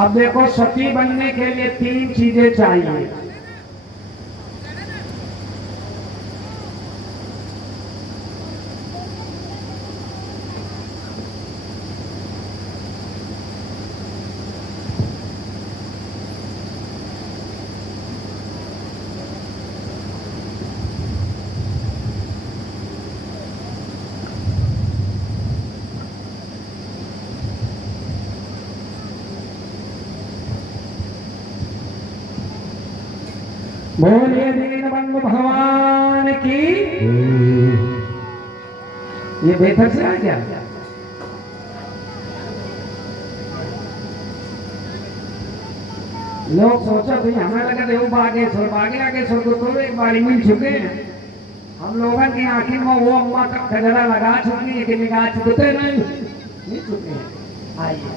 अब देखो, सती बनने के लिए 3 चीजें चाहिए। बोलिए दीनबंधु भगवान की। ये बेहतर से आ गया। लोग सोचा भाई हमें लगा देव बागेश्वर को तो एक बारी मिल चुके हैं। हम लोगों की आंखी में वो अम्मा का खजरा लगा चुकी है कि निगाह चुकते नहीं चुके हैं। आइए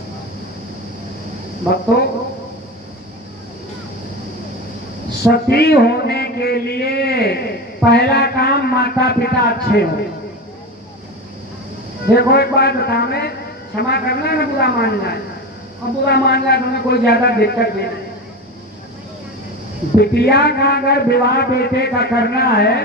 भक्तों, सती होने के लिए पहला काम माता पिता अच्छे हो। देखो एक बात बताने, क्षमा करना ना बुरा मान जाए, और बुरा मान जाए तो कोई ज्यादा दिक्कत नहीं। बिटिया का अगर विवाह बेटे का करना है,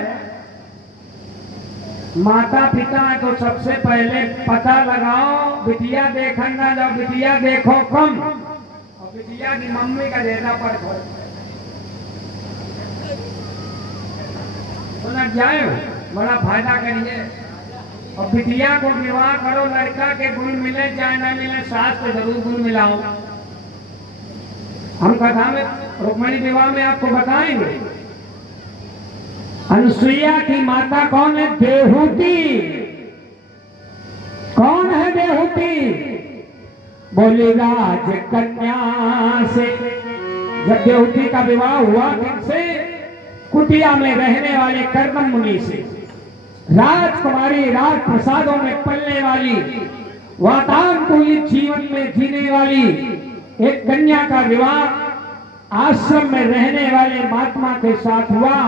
माता पिता तो सबसे पहले पता लगाओ। बिटिया देखना जाओ, बिटिया देखो कम और बिटिया की मम्मी का ज्यादा पर लग जाए, बड़ा फायदा करिए। और बिटिया को विवाह करो, लड़का के गुण मिले चाहे न मिले, सास को जरूर गुण मिलाओ। हम कथा में रुक्मिणी विवाह में आपको बताएंगे। अनुसुईया की माता कौन है? देहूती। कौन है देहूती? बोली राज कन्या से। जब देहूती का विवाह हुआ किससे? कुटिया में रहने वाले कर्दम मुनि से। राजकुमारी राज प्रसादों में पलने वाली, वातानुकूलित जीवन में जीने वाली एक कन्या का विवाह आश्रम में रहने वाले महात्मा के साथ हुआ।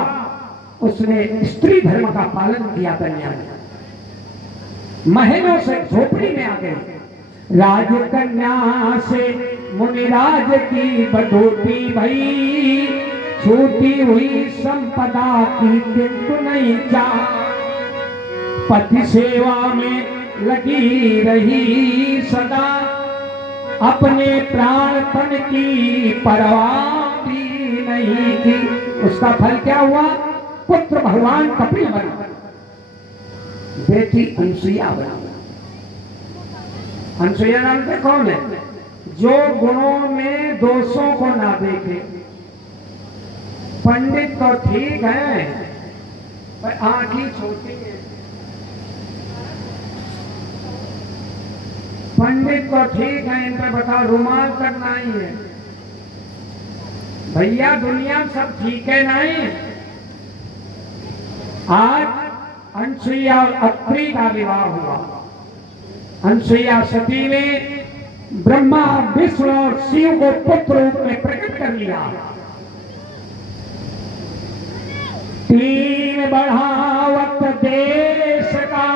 उसने स्त्री धर्म का पालन किया। कन्या ने महलों से झोपड़ी में आ गई। राजकन्या से मुनिराज की बधूटी भई, छूटी हुई संपदा की किंतु नहीं चाह। पति सेवा में लगी रही सदा, अपने प्राणपण की परवाह भी नहीं की। उसका फल क्या हुआ? पुत्र भगवान कपिल बना, बेटी अनुसुईया बना। अनुसुईया नाम से कौन है? जो गुणों में दोषों को ना देखे। पंडित तो ठीक है पर आंखी छोटी है। पंडित तो ठीक है, इन पर बताओ रुमाल तक नहीं है। भैया दुनिया सब ठीक है नहीं। आज अनुसुईया और अत्रि का विवाह हुआ। अनुसुईया सती ने ब्रह्मा विष्णु और शिव को पुत्र रूप में प्रकट कर लिया। 3 बढ़ावत देश का,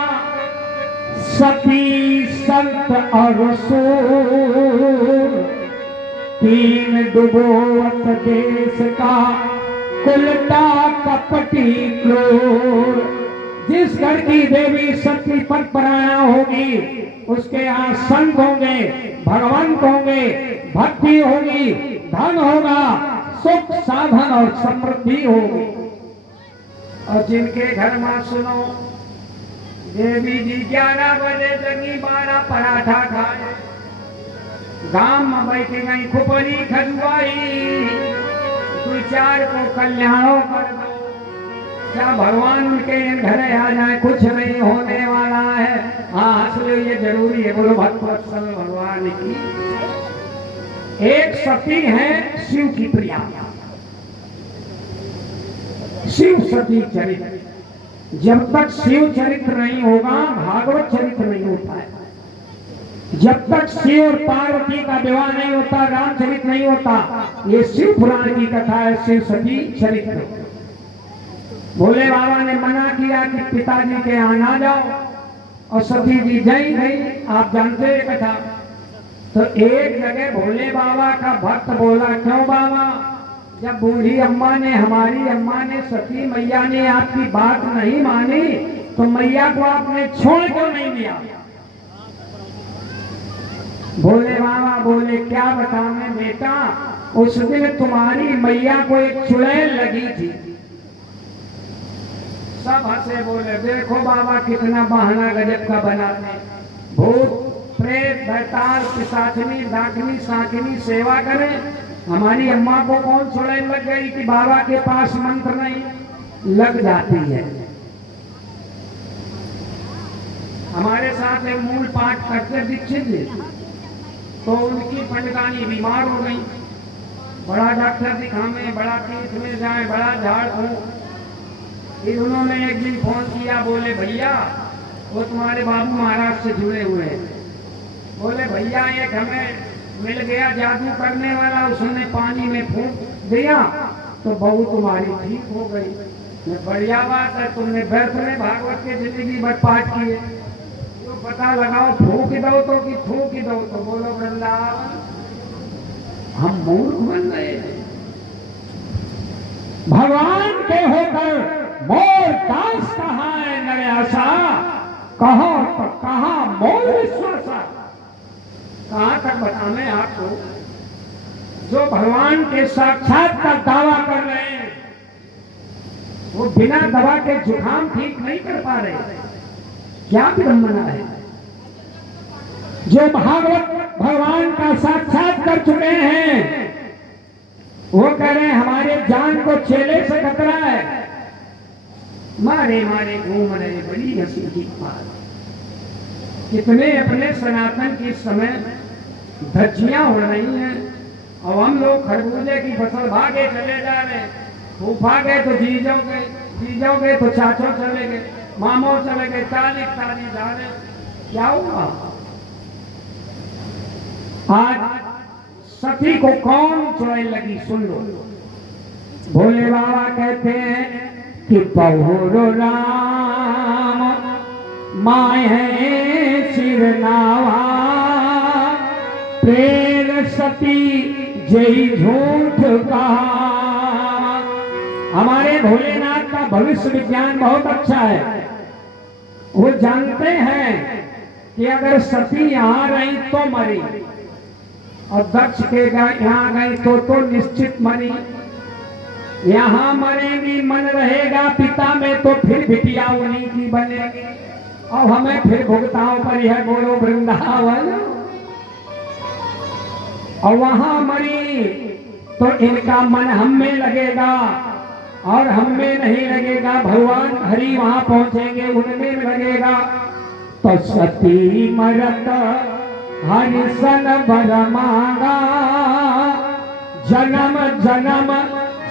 सती संत और सूर। 3 डुबोवत देश का, कुलटा कपटी क्रूर। जिस घर की देवी सती पद परायणा होगी, उसके यहाँ संत होंगे, भगवंत होंगे, भक्ति होगी, धन होगा, सुख साधन और समृद्धि होगी। और जिनके घर में सुनो देवी जी 11 बजे जगी 12 पराठा खाए, गांव में बैठे गई खुपरी खजुआई, 2-4 को कल्याणों कर दो। क्या भगवान उनके घर आ जाए? कुछ नहीं होने वाला है। हाँ हंस लो, ये जरूरी है। बोलो भक्तवत्सल भगवान की। एक सती है शिव की प्रिया, शिव सती चरित्र। जब तक शिव चरित्र नहीं होगा, भागवत चरित्र नहीं होता है। जब तक शिव और पार्वती का विवाह नहीं होता, रामचरित्र नहीं होता। ये शिव पुराण की कथा है, शिव सती चरित्र। भोले बाबा ने मना किया कि पिताजी के यहाँ ना जाओ, और सती जी गई। आप जानते हैं कथा। तो एक जगह भोले बाबा का भक्त बोला, क्यों बाबा, जब बूढ़ी अम्मा ने, हमारी अम्मा ने, सती मैया ने आपकी बात नहीं मानी तो मैया को आपने छोड़ क्यों नहीं दिया? भोले बाबा बोले, क्या बताऊं बेटा, उस दिन तुम्हारी मैया को एक चुड़ैल लगी थी। सब हंसे, बोले देखो बाबा कितना बहाना गजब का बनाते, भूत प्रेत बैताल पिशाचनी डाकनी साकिनी सेवा करें, हमारी अम्मा को कौन चुड़ैल लग गई कि बाबा के पास मंत्र नहीं लग जाती है। हमारे साथ एक मूल पाठ करते दीक्षित जी, तो उनकी पंडितानी बीमार हो गई, बड़ा डॉक्टर दिखावे, बड़ा तीर्थ में जाए, बड़ा झाड़ फूंक। फिर उन्होंने एक दिन फोन किया, बोले भैया वो तुम्हारे बाबू महाराज से जुड़े हुए हैं। बोले भैया एक हमें मिल गया जादू करने वाला, उसने पानी में फूंक दिया तो बहू तुम्हारी ठीक हो गई। बढ़िया बात है, तुमने व्यर्थ में भागवत के जिंदगी भर पाठ किए, तो पता लगाओ फूंक दो तो कि थूक दो तो। बोलो वृंदावन, हम मूर्ख बन गए। भगवान के होकर मोर दास कहा है नरयासा, कहो तो कहा मोर विश्वासा। कहां तक बताने आपको, जो भगवान के साक्षात का दावा कर रहे हैं वो बिना दवा के जुकाम ठीक नहीं कर पा रहे, क्या विडंबना है। जो भागवत भगवान का साक्षात कर चुके हैं वो कह रहे हैं हमारे जान को चेले से खतरा है, मारे मारे घूम रहे, बड़ी हंसी की बात। कितने अपने सनातन की समय धज्जियां हो रही हैं और हम लोग खरबूजे की फसल भागे चले जा रहे, फूफा गए तो जीजों गए तो चाचों चले गए, मामों चले गए, ताली ताली जा रहे। क्या हुआ? आज सती को कौन चुड़ैल लगी, सुन लो। भोले बाबा कहते हैं कि बहुरो राम माय है सिरनावा, प्रेर सती जय झूठ का। हमारे भोलेनाथ का भविष्य विज्ञान बहुत अच्छा है। वो जानते हैं कि अगर सती यहाँ रही तो मरी और दक्ष के यहाँ गई तो निश्चित मरी। यहाँ मरेगी मन रहेगा पिता में तो फिर बिटिया उन्हीं की बनेगी और हमें फिर भुगताओं पर यह बोलो वृंदावन। और वहां मरी तो इनका मन हम में लगेगा और हम में नहीं लगेगा, भगवान हरि वहां पहुंचेंगे उनमें लगेगा। तो सती मरत हरिशन बर मांगा, जन्म जन्म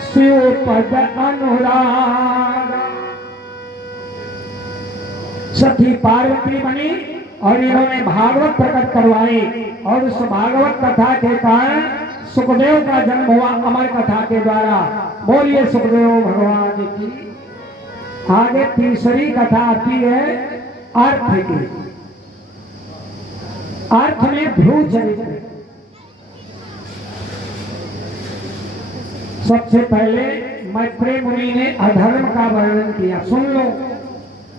शिव पद अनुराग। सती पार्वती बनी और इन्होंने भागवत प्रकट करवाई और उस भागवत कथा के कारण सुखदेव का जन्म हुआ अमर कथा के द्वारा। बोलिए सुखदेव भगवान की। आगे तीसरी कथा आती है अर्थ की। अर्थ में ध्रुव चरित्र। सबसे पहले मैत्रेय मुनि ने अधर्म का वर्णन किया। सुन लो,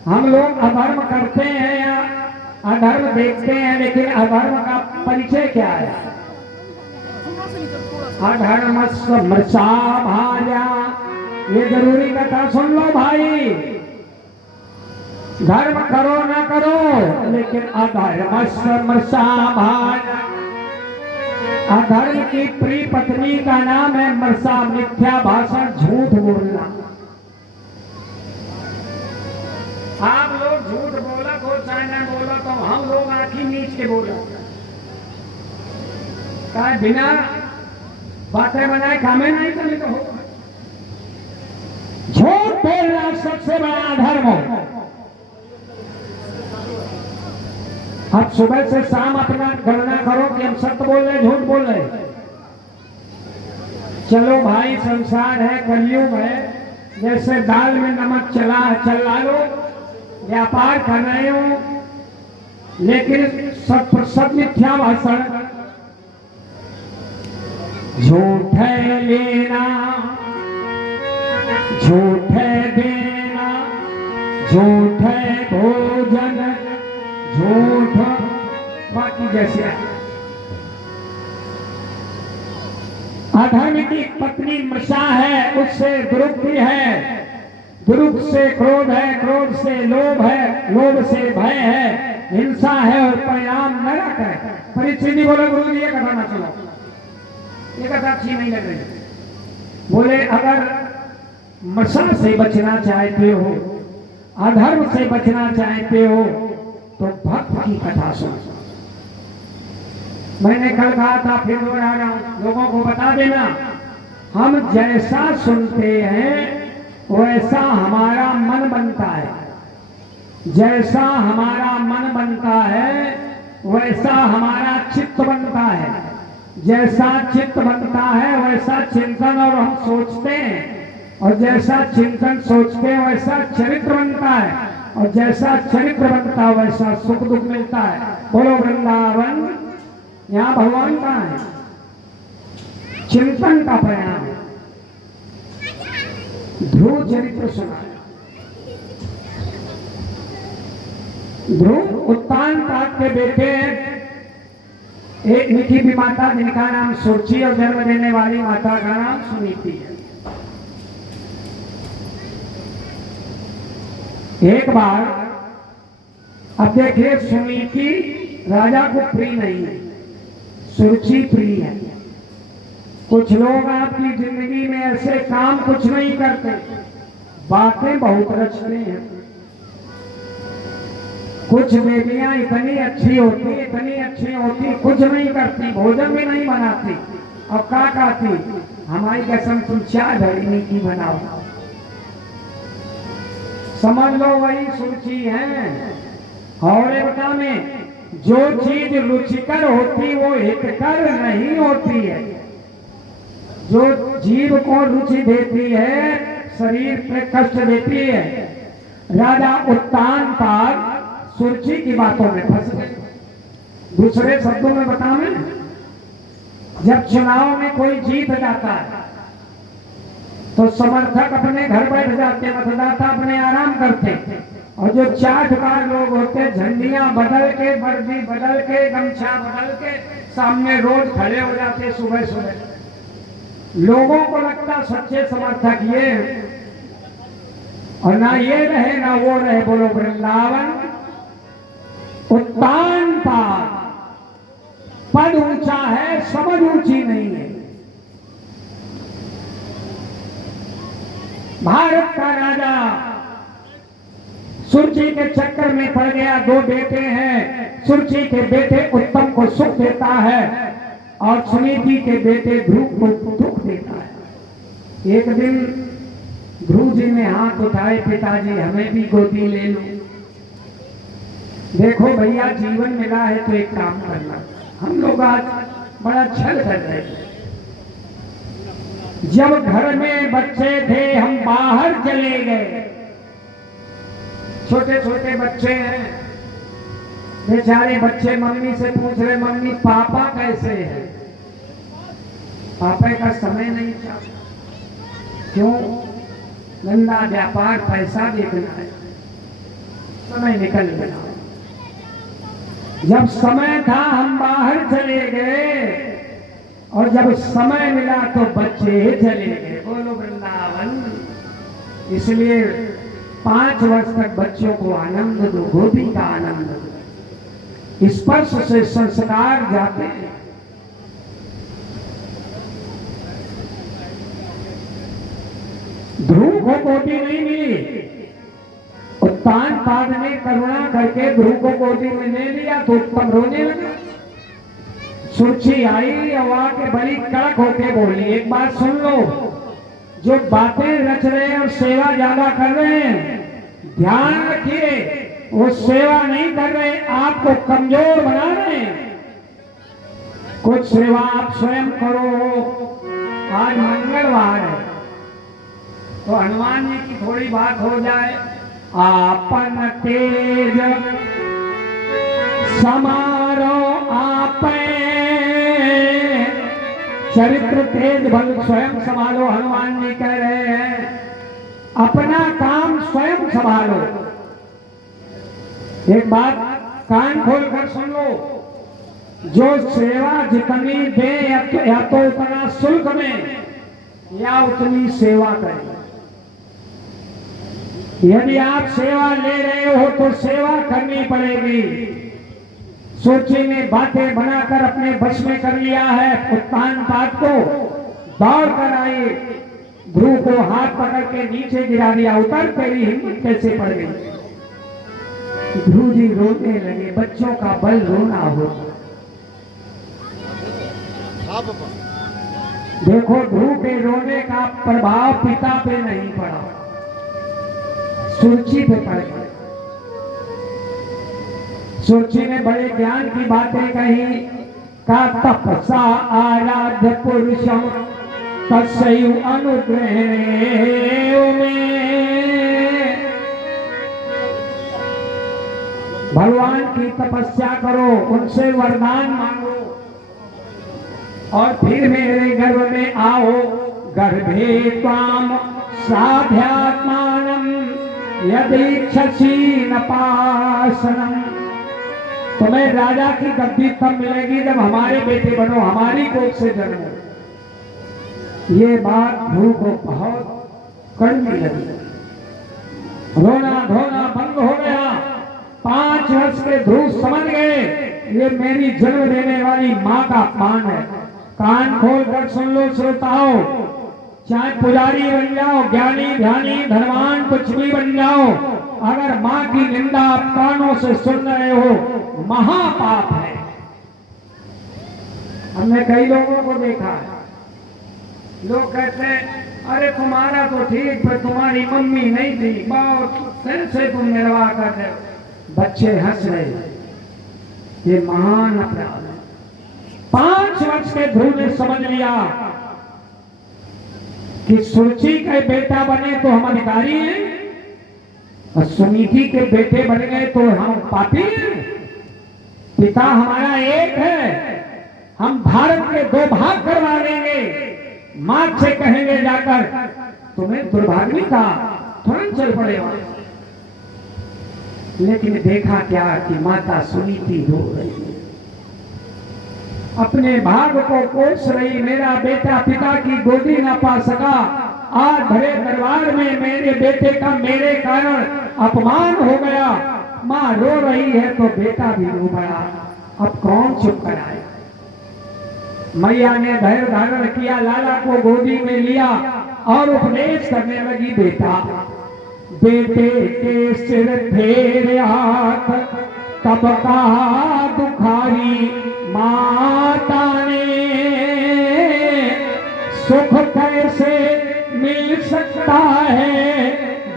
हम लोग अधर्म करते हैं या अधर्म देखते हैं, लेकिन अधर्म का परिचय क्या है? अधर्म समृषा भार्या। ये जरूरी कथा सुन लो भाई। धर्म करो ना करो, लेकिन अधर्म समृषा भार्या। अधर्म की प्रिय पत्नी का नाम है मृषा, मिथ्या भाषण, झूठ बोलना। आप लोग झूठ बोला को चाहे न बोला तो हम लोग आंखी नीच के बोला। बिना बातें बनाए कामे नहीं चले तो हो। झूठ बोलना सबसे बड़ा अधर्म हो। अब सुबह से शाम अपना गणना करो कि हम सत्य बोल रहे झूठ बोल रहे। चलो भाई, संसार है, कलयुग है, जैसे दाल में नमक चला लो, व्यापार कर रहे हो, लेकिन सब मिथ्या भाषण, झूठ लेना, झूठ देना, झूठ भोजन, झूठ बाकी जैसे अधर्म की पत्नी मृषा है, उससे दुरुक्ति है, दुरुक्त से क्रोध है, क्रोध से लोभ है, लोभ से भय है, हिंसा है और परिणाम नरक है। परिस्थिति बोले गुरु जी ये कथा ना सुनो, ये कथा अच्छी नहीं लग रही। बोले अगर मृषा से बचना चाहते हो, अधर्म से बचना चाहते हो तो भक्त की कथा सुनो। मैंने कल कहा था, फिर दोहरा रहा हूं, लोगों को बता देना, हम जैसा सुनते हैं वैसा हमारा मन बनता है, जैसा हमारा मन बनता है वैसा हमारा चित्त बनता है, जैसा चित्त बनता है वैसा चिंतन और हम सोचते हैं, और जैसा चिंतन सोचते हैं वैसा चरित्र बनता है, और जैसा चरित्र बनता है वैसा सुख दुख मिलता है। बोलो वृंदावन, यहाँ भगवान का है, चिंतन का परिणाम है। ध्रुव चरित्र सुना, ध्रुव उत्तानपाद के बेटे एक निकी भी माता जिनका नाम सुरुचि और जन्म देने वाली माता का नाम सुनीति है। एक बार अब देखिए, सुनीति राजा को प्रिय नहीं है, सुरुचि प्रिय है। कुछ लोग आपकी जिंदगी में ऐसे काम कुछ नहीं करते, बातें बहुत रचते हैं। कुछ बेटियां इतनी अच्छी होती, इतनी अच्छी होती, कुछ नहीं करती, भोजन भी नहीं बनाती, और क्या कहती, हमारी कसम तुम चाय भरी की बनाओ। समझ लो वही सुरुचि है। और बता में जो चीज रुचिकर होती वो हितकर नहीं होती है। जो जीव को रुचि देती है, शरीर पे कष्ट देती है। राजा उत्तानपाद सुरुचि की बातों में फंस गए। दूसरे शब्दों में बताऊं, जब चुनाव में कोई जीत जाता है तो समर्थक अपने घर बैठ जाते, मतदाता अपने आराम करते, और जो चाटकार लोग होते झंडियां बदल के, वर्दी बदल के, गमछा बदल के सामने रोज खड़े हो जाते सुबह सुबह। लोगों को लगता सच्चे समर्थक ये, और ना ये रहे ना वो रहे। बोलो वृंदावन। उत्तानपाद पद ऊंचा है, समझ ऊंची नहीं है। भारत का राजा सुरुचि के चक्कर में पड़ गया। दो बेटे हैं, सुरुचि के बेटे उत्तम को सुख देता है और सुनीति के बेटे ध्रुव को दुख देता है। एक दिन ध्रुव जी ने हाथ उठाए, पिताजी हमें भी गोदी ले लो। देखो भैया, जीवन मिला है तो एक काम करना। हम लोग आज बड़ा छल कर रहे हैं। जब घर में बच्चे थे हम बाहर चले गए, छोटे छोटे बच्चे हैं, बेचारे बच्चे मम्मी से पूछ रहे, मम्मी पापा कैसे है? पापा का समय नहीं था। क्यों? धंधा व्यापार पैसा देखना है, समय निकल गया। जब समय था हम बाहर चले गए, और जब समय मिला तो बच्चे चले गए। बोलो वृंदावन। इसलिए 5 वर्ष तक बच्चों को आनंद दो, गोदी का आनंद दो। स्पर्श से संस्कार जाते हैं। ध्रुव को गोदी नहीं मिली, उत्तानपाद ने करुणा करके ध्रुव को गोदी में ले लिया तो उत्तम रोने लगा। सुरुचि आई और आके बड़ी कड़क होके बोली, एक बात सुन लो, जो बातें रच रहे हैं और सेवा ज्यादा कर रहे हैं, ध्यान रखिए, वो सेवा नहीं कर रहे, आपको कमजोर बना रहे हैं। कुछ सेवा आप स्वयं करो। आज मंगलवार है तो हनुमान जी की थोड़ी बात हो जाए। आपन तेज समारो आपे, चरित्र तेज बल स्वयं संभालो। हनुमान जी कह रहे हैं अपना काम स्वयं संभालो। एक बात कान खोलकर सुन लो, जो सेवा जितनी दे या तो उतना शुल्क में या उतनी सेवा करें। यदि आप सेवा ले रहे हो तो सेवा करनी पड़ेगी। सोची में बातें बनाकर अपने बस में कर लिया है उत्तान पात को, दौड़ कर आई, ध्रुव को हाथ पकड़ के नीचे गिरा दिया। उतर, तेरी हिम्मत कैसे पड़ गई? ध्रुव जी रोने लगे। बच्चों का बल रोना होता। देखो ध्रुव के रोने का प्रभाव पिता पे नहीं पड़ा, सुरुचि पे पड़ गया। सुरुचि ने बड़े ज्ञान की बातें कही। का तपसा आराध्य पुरुषम तस्यु अनुग्रह में। भगवान की तपस्या करो, उनसे वरदान मांगो और फिर मेरे गर्भ में आओ। गर्भे त्वाम साध्यात्मानम यदीक्षसी न पासनम। तुम्हें राजा की गद्दी तब मिलेगी जब हमारे बेटे बनो, हमारी कोख से जन्मो। ये बात ध्रुव को बहुत कड़वी लगी। रोना धोना बंद हो गया। 5 वर्ष के ध्रुव समझ गए ये मेरी जन्म देने वाली माँ का अपमान है। कान खोल कर सुन लो श्रोताओं, चाहे पुजारी बन जाओ, ज्ञानी ध्यानी धनवान कुछ भी बन जाओ, अगर माँ की निंदा आप कानों से सुन रहे हो महापाप है। हमने कई लोगों को देखा है, लोग कहते हैं अरे तुम्हारा तो ठीक पर तुम्हारी मम्मी नहीं थी, बहुत कैसे तुम निर्वाह कर रहे हो। बच्चे हंस रहे, ये महान अपराध है। 5 वर्ष के ध्रुव ने समझ लिया कि सुरुचि के बेटा बने तो हम अधिकारी हैं और सुनीति के बेटे बन गए तो हम पापी हैं। पिता हमारा एक है, हम भारत के 2 भाग करवा देंगे। मां से कहेंगे जाकर तुम्हें दुर्भाग्य था, तुरंत चल पड़े। लेकिन देखा क्या कि माता सुनीति रो रही है, अपने भाग को कोस रही। मेरा बेटा पिता की गोदी ना पा सका, आज भरे दरबार में मेरे बेटे का मेरे कारण अपमान हो गया। माँ रो रही है तो बेटा भी रो पड़ा। अब कौन चुप कराए? मैया ने धैर्य धारण किया, लाला को गोदी में लिया और उपदेश करने लगी। बेटा बेटे के सिर फेरे हाथ, तब कहा दुखारी माता ने, सुख कैसे मिल सकता है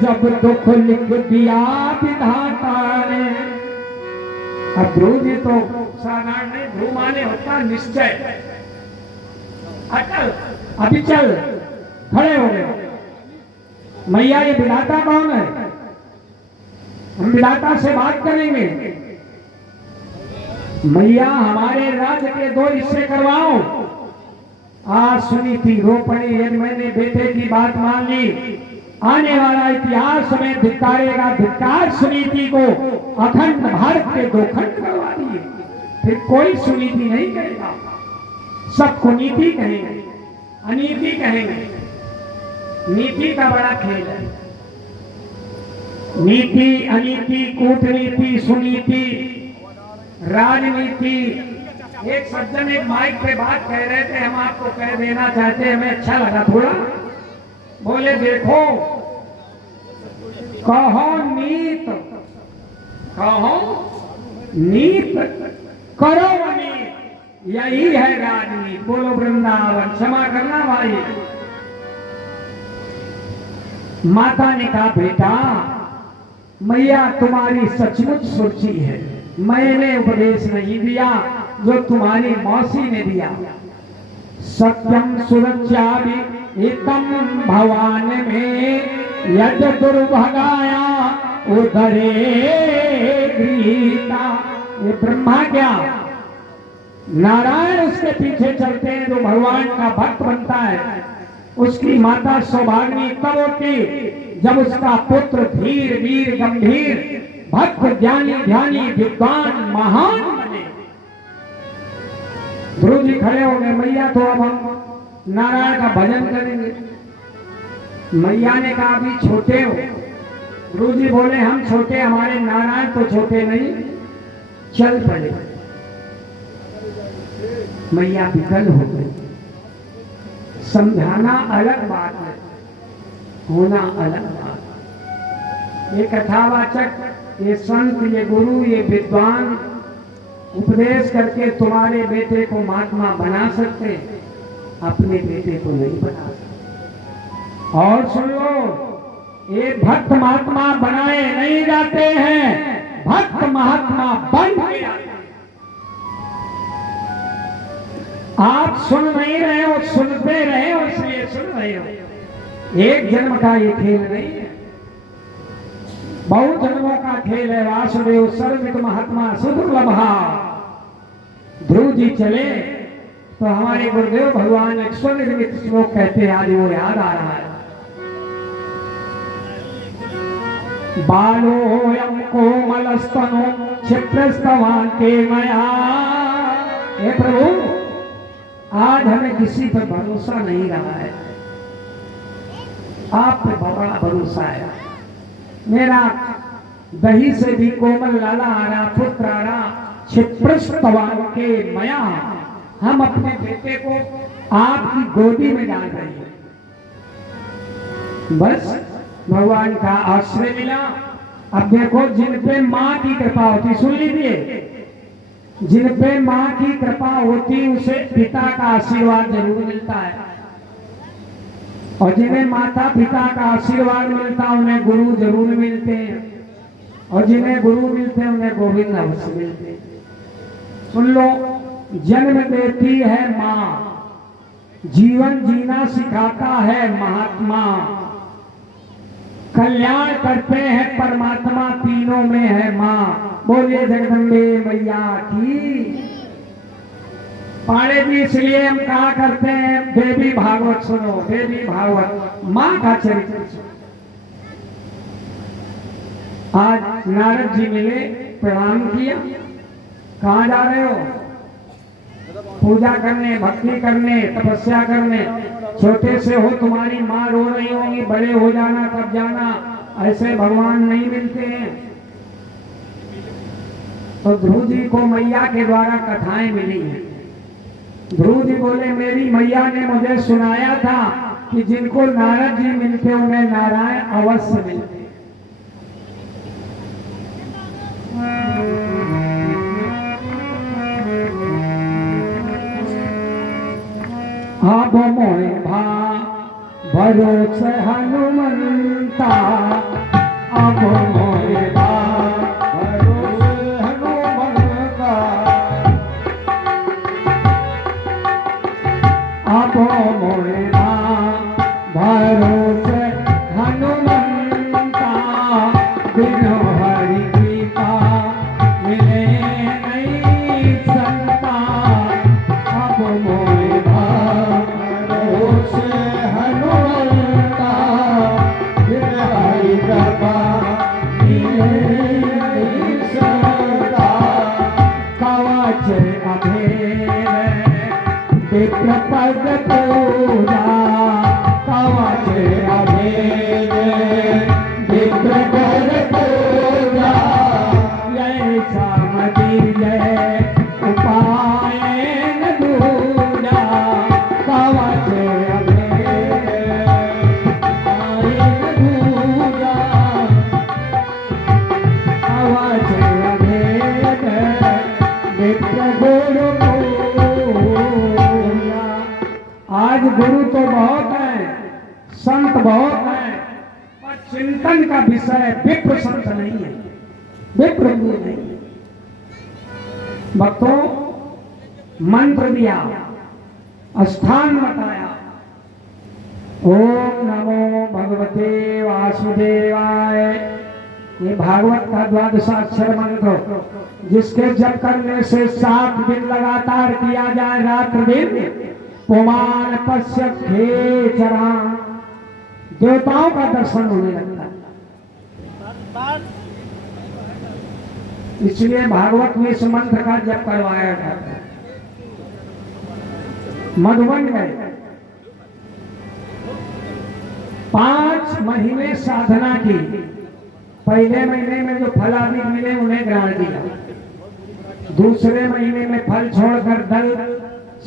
जब दुख लिख दिया विधाता ने। अब ध्रुव जी तो साधारण नहीं, ध्रुव माने होता निश्चय, अटल, अभी चल, खड़े हो गए। मैया ये विधाता कौन है? हम विधाता से बात करेंगे। मैया हमारे राज्य के 2 हिस्से करवाओ। आज सुनीति रो पड़ी, यदि मैंने बेटे की बात मान ली, आने वाला इतिहास में धिक्कारेगा। धिक्कार सुनीति को, अखंड भारत के 2 खंड करवा दिए। फिर कोई सुनीति नहीं कहेगा, सब कुनीति कहेंगे, अनीति कहेंगे। नीति का बड़ा खेल है। नीति, अनीति, कूटनीति, सुनीति, राजनीति। एक सज्जन एक माइक पे बात कह रहे थे, हम आपको कह देना चाहते हैं, हमें अच्छा लगा थोड़ा। बोले देखो, कहो नीत, कहो नीत, करो अनीत, यही है राजनीति। बोलो वृंदावन। क्षमा करना भाई। माता ने कहा बेटा मैया तुम्हारी सचमुच सुरुचि है, मैंने उपदेश नहीं दिया जो तुम्हारी मौसी ने दिया। सत्यम सुरक्षा भी इतम भवान में, यद दुर्भगाया उधरे गीता। ये ब्रह्मा क्या नारायण उसके पीछे चलते हैं जो जो भगवान का भक्त बनता है उसकी माता सौभाग्नी तब होती जब उसका पुत्र धीर वीर गंभीर भक्त ज्ञानी ध्यानी विद्वान महान बने। ध्रुव जी खड़े हो गए, मैया तो अब हम नारायण का भजन करेंगे। मैया ने कहा अभी छोटे हो। ध्रुव जी बोले हम छोटे, हमारे नारायण तो छोटे नहीं, चल पड़े। मैया विकल हो गई। समझाना अलग बात है, होना अलग बात है। ये कथावाचक, ये संत, ये गुरु, ये विद्वान उपदेश करके तुम्हारे बेटे को महात्मा बना सकते, अपने बेटे को नहीं बना सकते। और सुन लो, ये भक्त महात्मा बनाए नहीं जाते हैं, भक्त महात्मा बन के आते हैं। आप सुन नहीं रहे हो, सुनते रहे हो, इसलिए सुन रहे हो। एक जन्म का ये खेल नहीं है, बहुत जन्मों का खेल है। वासुदेव सर्वमित महात्मा सुदुर्लभा। ध्रुव जी चले तो हमारे गुरुदेव भगवान एक स्वनिर्मित श्लोक कहते हैं, आज वो याद आ रहा है। बालोयम कोमलस्तनो क्षिप्रस्तवान के मया। हे प्रभु, आज हमें किसी पर भरोसा नहीं रहा है, आप पे बड़ा भरोसा है। मेरा दही से भी कोमल लाला आ रहा, पुत्र आ रहा, क्षिप्रस्तवान के मया। हम अपने बेटे को आपकी गोदी में डाल रहे हैं। बस भगवान का आश्रय मिला। अब देखो, जिन पे माँ की कृपा होती, सुन लीजिए, जिन पे माँ की कृपा होती उसे पिता का आशीर्वाद जरूर मिलता है, और जिन्हें माता पिता का आशीर्वाद मिलता उन्हें गुरु जरूर मिलते हैं, और जिन्हें गुरु मिलते हैं उन्हें गोविंद अवश्य मिलते हैं। सुन लो, जन्म देती है माँ, जीवन जीना सिखाता है महात्मा, कल्याण करते हैं परमात्मा, तीनों में है माँ। बोलिए जगदम्बे मैया की। पाड़े भी इसलिए हम कहा करते हैं देवी भागवत सुनो, देवी भागवत, माँ का चरित्र। आज नारद जी मिले, प्रणाम किया। कहाँ जा रहे हो? पूजा करने, भक्ति करने, तपस्या करने। छोटे से हो, तुम्हारी माँ रो रही होगी, बड़े हो जाना तब जाना, ऐसे भगवान नहीं मिलते हैं। तो ध्रुव जी को मैया के द्वारा कथाएं मिली हैं। ध्रुव जी बोले मेरी मैया ने मुझे सुनाया था कि जिनको नारद जी मिलते उन्हें नारायण अवश्य मिलते। अब मोहे भा भरोसे हनुमंता, अब मोहे भा भरोसे हनुमंता, अब मोहे भा भरोसे हनुमंता, बिनु हरि कृपा मिले नहीं संता, अब मोहे भा भरोसे हनुमंता, बिनु हरि कृपा मिले नहीं संता, कवच अभेद विप्र पद पूजा, कवच अभेद विप्र पद पूजा, जय सामति जय उपाय न दूजा, कवच अभेद उपाय न दूजा, कवच अभेद विप्र गुरु पूजा। आज गुरु तो बहुत है, संत बहुत है, पर चिंतन का विषय विप्र संत नहीं है, विप्र गुरु नहीं है। भक्तों, मंत्र दिया, स्थान बताया, ओम नमो भगवते वासुदेवाय। ये भागवत का द्वादशाक्षर मंत्र, जिसके जप करने से 7 दिन लगातार किया जाए, रात्र दिन, पुमान पश्य खेचरा, देवताओं का दर्शन होने लगता है। इसलिए भागवत में इस मंत्र का जप करवाया जाता है। मधुबन गए, 5 महीने साधना की। पहले महीने में जो फल आदि मिले उन्हें ग्रहण किया, दूसरे महीने में फल छोड़कर दल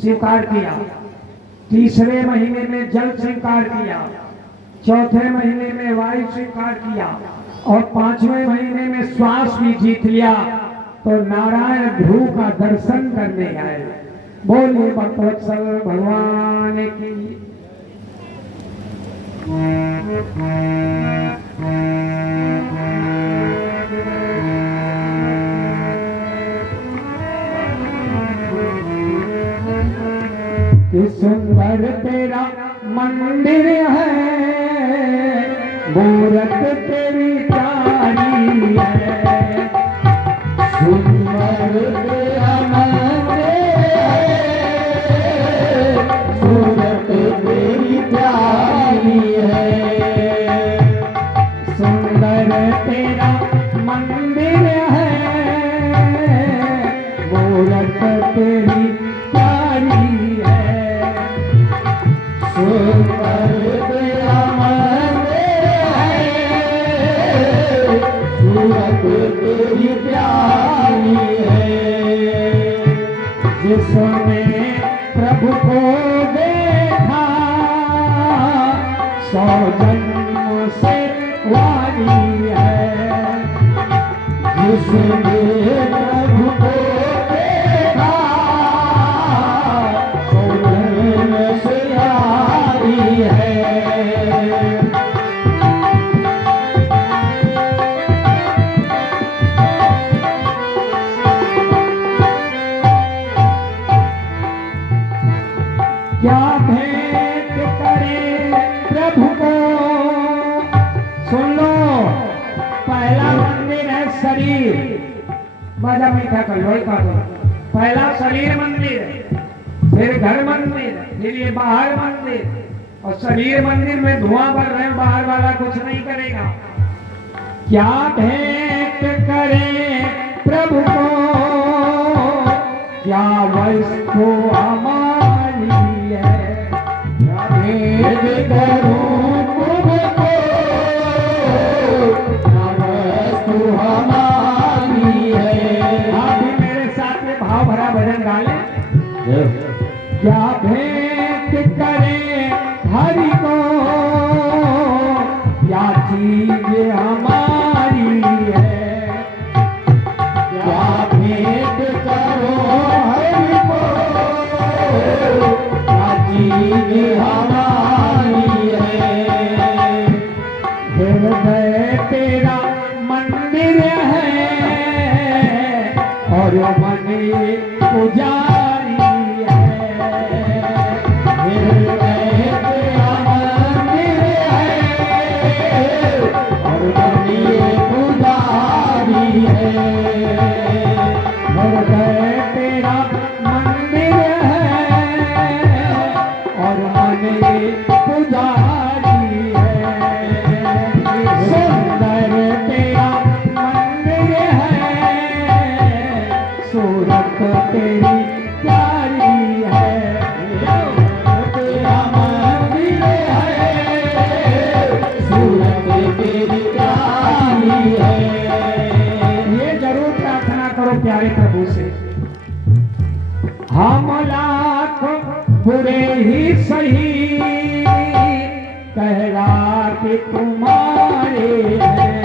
स्वीकार किया, तीसरे महीने में जल स्वीकार किया, चौथे महीने में वायु स्वीकार किया और 5वें महीने में श्वास भी जीत लिया तो नारायण ध्रुव का दर्शन करने आए। बोलिए भक्तवत्सल भगवान की। कि सुंदर तेरा मंदिर है, मूरत तेरी प्यारी है। सुंदर तेरा मंदिर है, मूरत तेरी प्यारी है। सुंदर तेरा मंदिर है, मूरत तेरी प्यारी है। सुंदर तेरा मंदिर है, सूरत तेरी प्यारी है। जिसने प्रभु को देखा 100 जन्म से वारी है। जिसने प्रभु को देखा 100 जन्म से वारी है। क्या भेंट करे प्रभु को, सुन लो। पहला मंदिर है शरीर, बाजा मीठा कर लो, पहला शरीर मंदिर, फिर घर मंदिर, फिर ये बाहर मंदिर। और शरीर मंदिर में धुआं भर रहे, बाहर वाला कुछ नहीं करेगा। क्या भेंट करे प्रभु को, क्या वस्तु हमारी है। भेंट करूं तुमको, क्या वस्तु हमारी है। आप भी मेरे साथ में भाव भरा भजन गा लें। क्या भेंट करे हरि को, क्या चीज हमारी है। क्या भेंट करो हरि को, क्या चीज हमारी है। हृदय तेरा मंदिर है और मन पुजारी है। हृदय तेरा मंदिर है और मन पुजारी है। हृदय तेरा मंदिर है और मन पुजारी है। सुंदर तेरा मंदिर है, सूरत तेरी प्यारी है। तेरा मंदिर है, सूरत तेरी प्यारी है। ये जरूर प्रार्थना करो प्यारे प्रभु से। हम लाख बुरे ही सही, कहला के तुम्हारे हैं।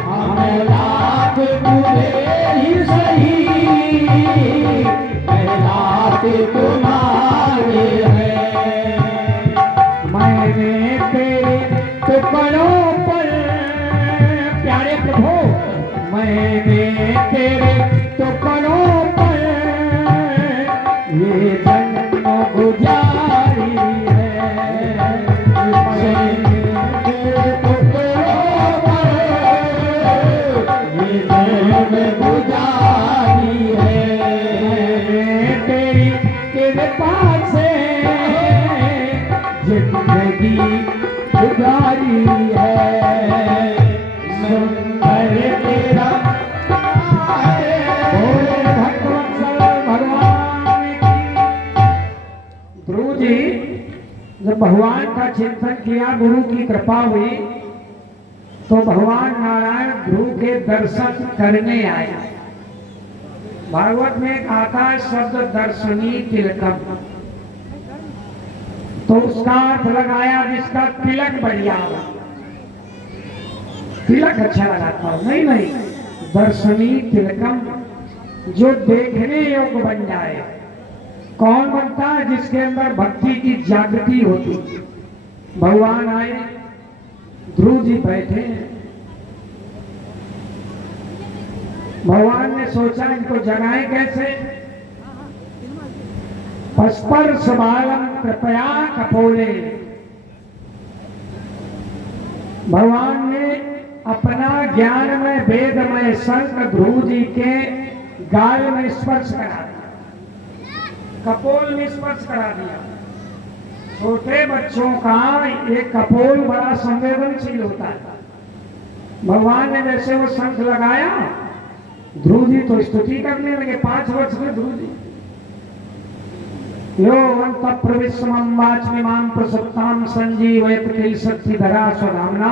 हम लाख बुरे ही सही, कहला के तुम्हारे हैं। मैंने तेरे टुकड़ों पर, प्यारे प्रभु, मैंने तेरे टुकड़ों पर ये जन्म गुजारी है। मैंने से जिंदगी गुजारी है, सुंदर तेरा बोले भक्तवत्सल भगवान की। ध्रुव जी जब भगवान का चिंतन किया, गुरु की कृपा हुई, तो भगवान नारायण ध्रुव के दर्शन करने आए। भागवत में आता है शब्द दर्शनी तिलकम, तो उसका अर्थ लगाया जिसका तिलक बढ़िया हो, तिलक अच्छा लगाता हो। नहीं नहीं, दर्शनी तिलकम, जो देखने योग्य बन जाए। कौन बनता है? जिसके अंदर भक्ति की जागृति होती। भगवान आए, ध्रुव जी बैठे, भगवान ने सोचा इनको जगाए कैसे। स्पर्श बालम कृपया कपोले, भगवान ने अपना ज्ञान में वेदमय शंख ध्रुव जी के गाल में स्पर्श करा दिया, कपोल में स्पर्श करा दिया। छोटे बच्चों का ये कपोल बड़ा संवेदनशील होता है। भगवान ने जैसे वो शंख लगाया, ध्रुव जी तो स्तुति करने लगे। 5 वर्ष में ध्रुव जी यो अंत प्रविश्वम वाचमिमां प्रसक्तां संजीवयत किल शक्तिधरा स्वधामना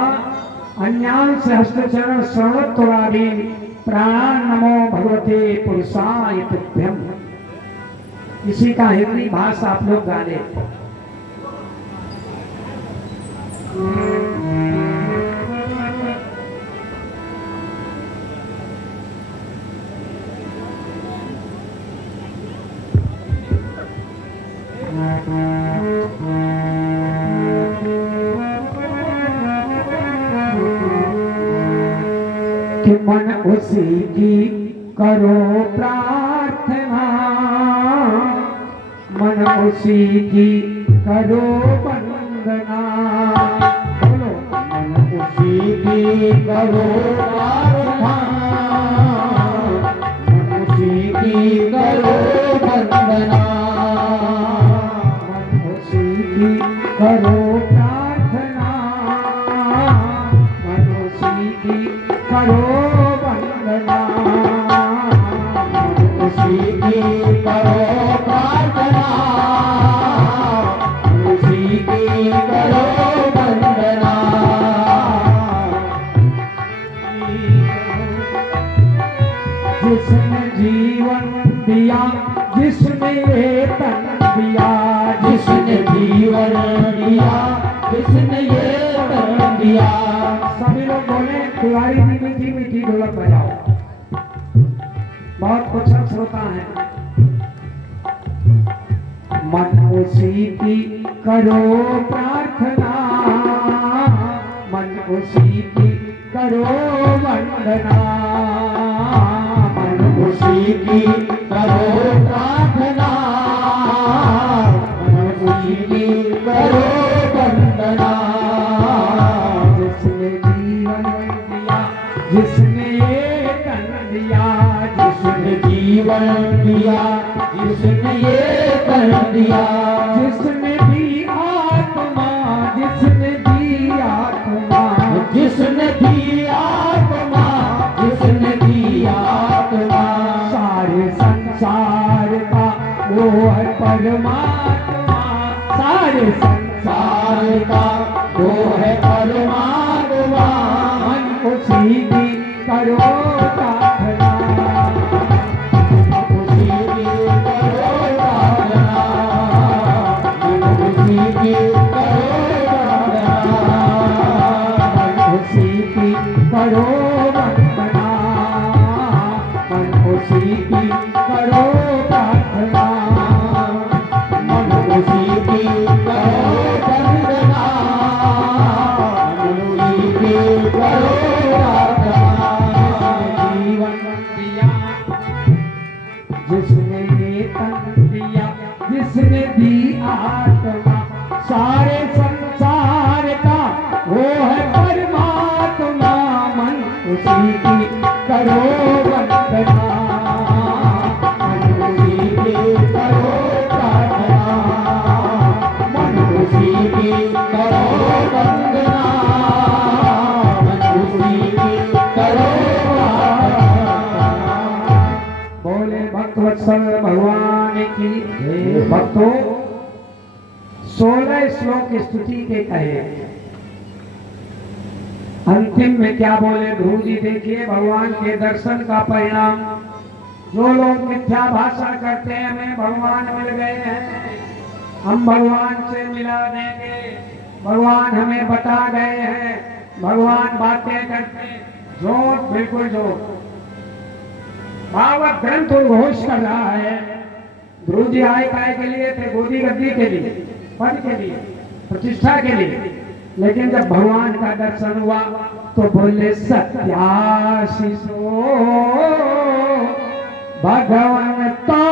अन्यान से हस्तचरण श्रवणत्वरादि प्राणान नमो भगवते पुरुषाय तुभ्यम। इसी का हिंदी भाषा आप लोग गा ले। कि मन उसी की करो प्रार्थना, मन उसी की करो वंदना। बोलो, मन उसी की करो प्रार्थना, मन उसी की करो वंदना, मन उसी की करो प्रार्थना, मन उसी की करो वंदना, मन उसी की करो प्रार्थना, उसी की करो वंदना। जिसने जीवन दिया, जिसने ये तन दिया, जिसने जीवन दिया, जिसने ये तन दिया। सभी लोग बोले तिवारी जी मीठी मीठी ढोलक बजाओ, बहुत कुशल श्रोता है। मन उसी की करो प्रार्थना, मन उसी की करो वंदना, मन उसी की करो प्रार्थना, मन उसी की करो वंदना। जिसने जीवन दिया, जिसने ये तन दिया, जिसने जीवन दिया, जिसने ये तन दिया, जिसने दी आत्मा, जिसने दी आत्मा, जिसने दी आत्मा, जिसने दी आत्मा। सारे संसार का वो है परमात्मा, सारे संसार का वो है परमात्मा। मन उसी की करो प्रार्थना, उसी की करो प्रार्थना, मन उसी की करो प्रार्थना, मन उसी की करो वंदना, मन उसी की करो प्रार्थना, मन उसी की करो वंदना, मन उसी की करो प्रार्थना। जीवन दिया, जिसने ये तन दिया, जिसने दी आत्मा, सारे संसार का वो है परमात्मा। मन उसी की करो वंदना, मन उसी की करो प्रार्थना, भक्तों 16 श्लोक स्तुति के कहे, अंतिम में क्या बोले ध्रुव जी? देखिए भगवान के दर्शन का परिणाम। जो लोग मिथ्या भाषण करते हैं हमें भगवान मिल गए हैं, हम भगवान से मिला देंगे, भगवान हमें बता गए हैं, भगवान बातें करते, जोर बिल्कुल जोर भागवत ग्रंथ उद्घोष कर रहा है। ध्रुव जी आए काय के लिए थे? गोदी गद्दी के लिए, पद के लिए, प्रतिष्ठा के लिए। लेकिन जब भगवान का दर्शन हुआ तो बोले सत्याशीषो भगवान तो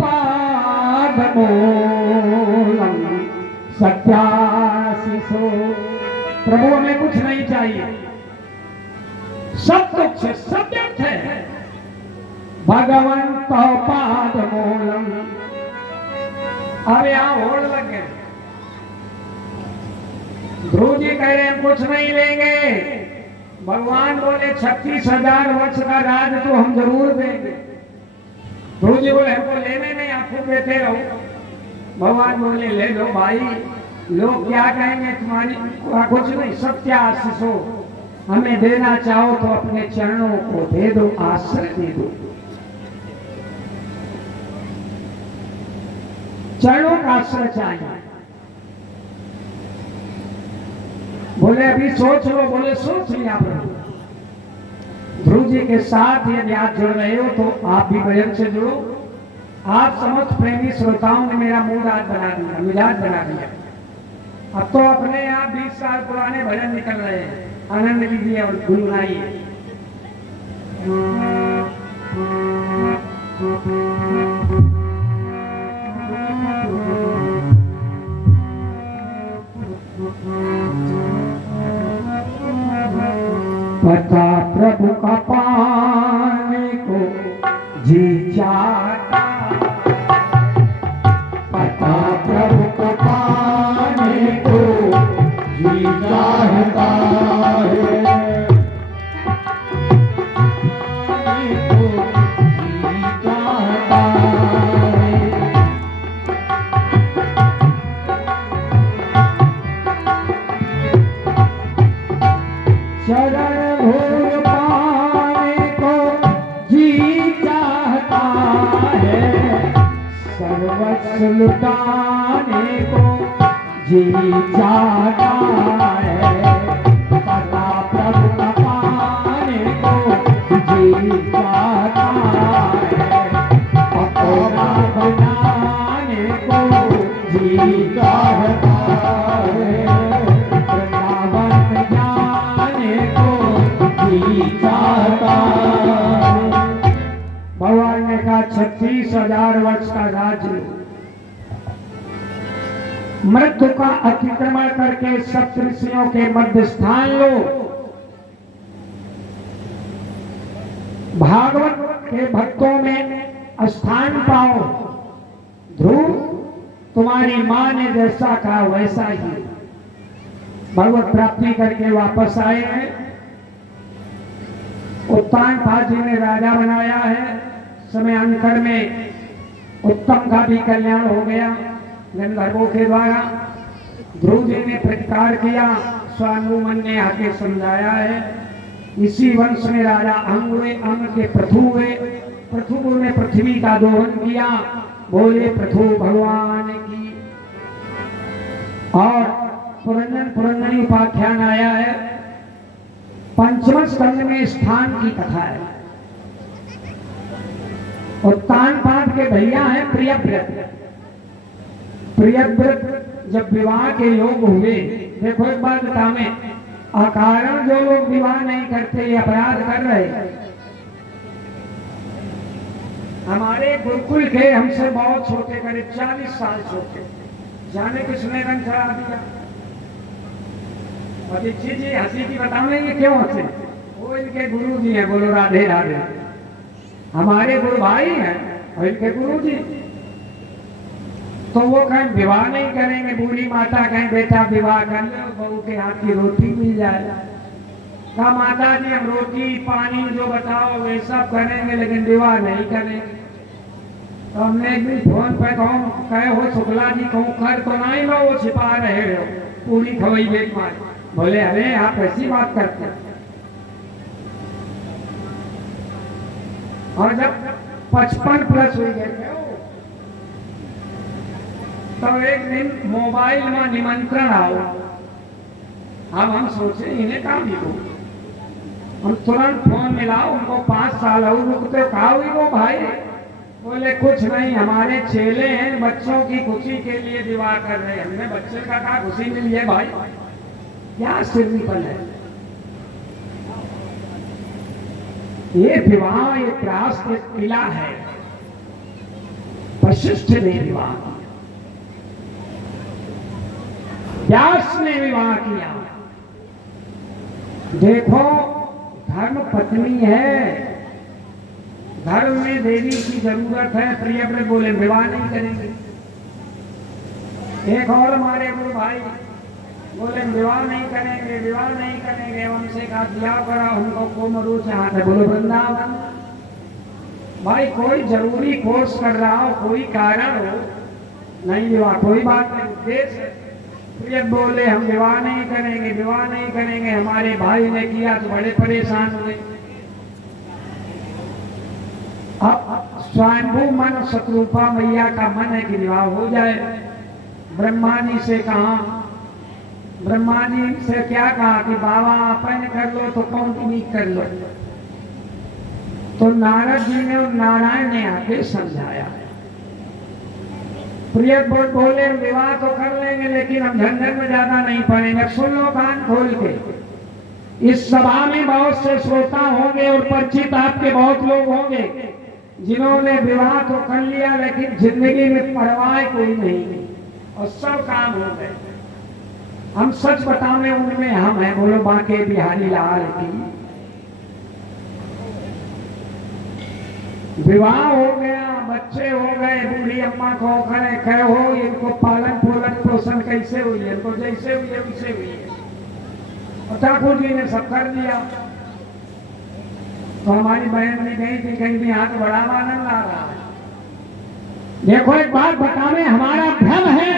पादमूलम सत्याशीषो। प्रभु हमें कुछ नहीं चाहिए, सब कुछ है, सब व्यर्थ है। भगवान तो पादमूलम। अब यहां होड़ लग गए। ध्रुव जी कह रहे हैं कुछ नहीं लेंगे, भगवान बोले 36,000 वर्ष का राज तो हम जरूर देंगे। ध्रुव जी बोले हमको लेने नहीं, आप खूब लेते रहो। भगवान बोले ले लो भाई, लोग क्या कहेंगे तुम्हारी? कुछ नहीं, सत्याशीषो। हमें देना चाहो तो अपने चरणों को दे दो, आश्रय दे दो। चरणों का आश्रय चाहिए। बोले अभी सोच लो। बोले सोच लिया प्रभु। ध्रुव जी के साथ यदि आप जुड़ रहे हो तो आप भी भजन से जुड़ो। आप समस्त प्रेमी श्रोताओं ने मेरा मूड आज बना दिया, मिजाज बना दिया। अब तो अपने आप 20 साल पुराने भजन निकल रहे हैं। आनंद लीजिए और गुनगुनाइए। पता प्रभु का पाने को जी चाहता, पता प्रभु को पाने को जी चाहता है, को जी चाहता है। चरण धूल पाने को जी चाहता है, सर्वस्व लुटाने को जी चाहता है। पता प्रभु का पाने को जी चाहता है, पकौड़ा बनाने को जी चाहता है, वृंदावन जाने को जी चाहता है। भगवान ने कहा 36,000 वर्ष का राज्य मृत्यु का अतिक्रमण करके सप्तऋषियों के मध्य स्थान लो, भागवत के भक्तों में स्थान पाओ। ध्रुव तुम्हारी मां ने जैसा कहा वैसा ही भगवत प्राप्ति करके वापस आए हैं। उत्तानपाद जी ने राजा बनाया है। समयांतर में उत्तम का भी कल्याण हो गया गंधर्वों के द्वारा। ध्रुव जी ने प्रतिकार किया, स्वानुमन ने आके समझाया है। इसी वंश में राजा अंग हुए, अंग के पृथु हुए, पृथु ने पृथ्वी का दोहन किया, बोले पृथु भगवान की। और पुरंदन पुरंदनी उपाख्यान आया है। पंचम स्कंद में स्थान की कथा है। उत्तानपाद के भैया हैं प्रियव्रत। प्रियव्रत जब विवाह के योग हुए, देखो एक बात बता में, अकारण जो लोग विवाह नहीं करते ये अपराध कर रहे हैं। हमारे गुरुकुल के हमसे बहुत छोटे, करीब 40 साल छोटे, जाने किसने रंग चढ़ा दिया। दीक्षित जी हंसी की बताओ ये क्यों हंसे? वो इनके गुरु जी हैं। बोलो राधे राधे। हमारे गुरु भाई हैं और इनके गुरु जी। तो वो कहीं विवाह नहीं करेंगे। बूढ़ी माता कहीं बेटा विवाह कर ले, बहू के हाथ की रोटी मिल जाए। कहा माता जी हम रोटी पानी जो बताओ वे सब करेंगे लेकिन विवाह नहीं करेंगे। तो हमने एक दिन फोन पे कहे हो शुक्ला जी कहूँ कर तो नहीं लो, वो छिपा रहे हो पूरी खवई बेच मारी। बोले अरे आप ऐसी बात करते हैं। और जब 55 प्लस हो गए तो एक दिन मोबाइल में निमंत्रण आओ। अब हम सोचे इन्हें काम लिखो, हम तुरंत फोन मिलाओ उनको 5 साल और रुकते कहा हुई वो भाई। बोले कुछ नहीं, हमारे चेले हैं, बच्चों की खुशी के लिए विवाह कर रहे हैं। हमने बच्चे का कहा खुशी मिली है भाई, क्या सिंपल है ये विवाह। ये प्रास के किला है, वशिष्ठ ने विवाह किया, व्यास ने विवाह किया। देखो धर्म पत्नी है, धर्म में देवी की जरूरत है। प्रियव्रत बोले विवाह नहीं करेंगे। एक और हमारे गुरु भाई बोले विवाह नहीं करेंगे, विवाह नहीं करेंगे। हमसे कहा दिया करा उनको कोमरू से हाथ है। बोलो वृंदावन भाई कोई जरूरी कोर्स कर रहा हो, कोई कारण हो, नहीं विवाह कोई बात नहीं, उद्देश्य है। प्रिय बोले हम विवाह नहीं करेंगे, विवाह नहीं करेंगे। हमारे भाई ने किया तो बड़े परेशान हुए। अब स्वयंभू मन शत्रुपा मैया का मन है कि विवाह हो जाए। ब्रह्मा जी से कहा, ब्रह्मा जी से क्या कहा कि बाबा अपन कर लो तो कौन तुम्ही कर लो। तो नारद जी ने और नारायण ने आके समझाया। प्रिय बोले विवाह तो कर लेंगे लेकिन हम झंझट में ज्यादा नहीं पड़ेंगे। सुन लो कान खोल के, इस सभा में बहुत से श्रोता होंगे और परिचित आपके बहुत लोग होंगे जिन्होंने विवाह तो कर लिया लेकिन जिंदगी में परवाह कोई नहीं और सब काम हो गए। हम सच बताने उनमें हम हैं। बोलो बांके बिहारी लाल की। विवाह हो गया, बच्चे हो गए, बूढ़ी अम्मा को खड़े खड़े हो, इनको पालन पोषण कैसे हुई है, इनको जैसे हुई है वैसे हुई है। और ठाकुर जी ने सब कर दिया। तो हमारी बहन भी गई थी, कहीं भी हाथ बड़ा आनंद आ रहा है। देखो एक बात बताने, हमारा भ्रम है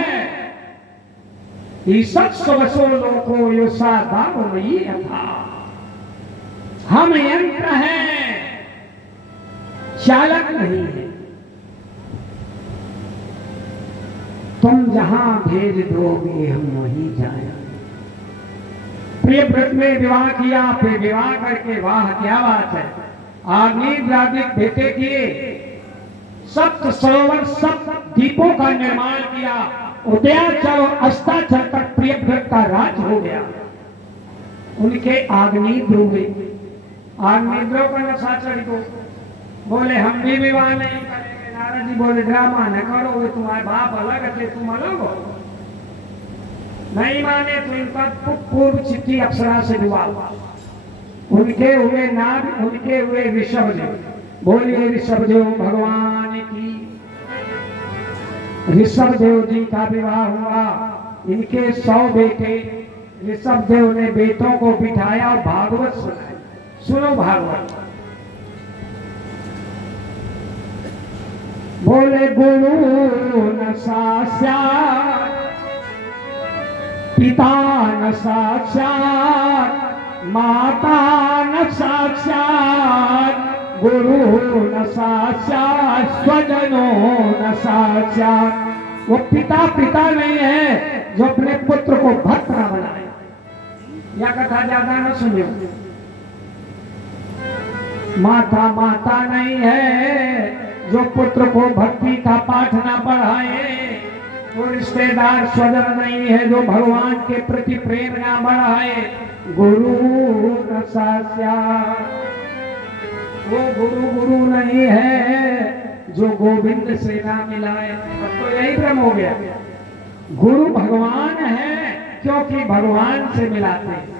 सत्सवसो लोको यो साधारणमयी था। हम यंत्र हैं, चालक नहीं है। तुम जहां भेज दोगे हम वहीं जाएंगे। प्रियव्रत में विवाह किया, फिर विवाह करके वाह क्या बात है, आग्नेय बेटे किए, सप्त सरोवर सप्त द्वीपों का निर्माण किया। उदयाचल और अस्ताचल तक प्रियव्रत का राज हो गया। उनके आग्नेय ध्रुव, आग्नेय ध्रुव का नशाचरी को बोले हम भी विवाह नहीं करेंगे। नारद जी बोले ड्रामा न करो, वे तुम्हारे बाप अलग है, तुम अलग हो। नहीं माने तो इनका पूर्व चिट्ठी अप्सरा से विवाह। उनके हुए नाग, उनके हुए ऋषभदेव। बोलिए ऋषभदेव भगवान की। ऋषभदेव जी का विवाह हुआ। इनके 100 बेटे। ऋषभदेव ने बेटों को बिठाया और भागवत सुनाई। सुनो भागवत। बोले गुरु न साक्षात, पिता न साक्षात, माता न साक्षात, गुरु न साक्षात, स्वजनों न साक्षात। वो पिता पिता नहीं है जो अपने पुत्र को भक्त न बनाए। यह कथा ज्यादा न सुनियो। माता माता नहीं है जो पुत्र को भक्ति का पाठ ना पढ़ाए। वो रिश्तेदार स्वजन नहीं है जो भगवान के प्रति प्रेम ना बढ़ाए। गुरु न साक्षात, वो गुरु गुरु नहीं है जो गोविंद से ना मिलाए। अब तो यही भ्रम हो गया। गुरु भगवान है क्योंकि भगवान से मिलाते हैं।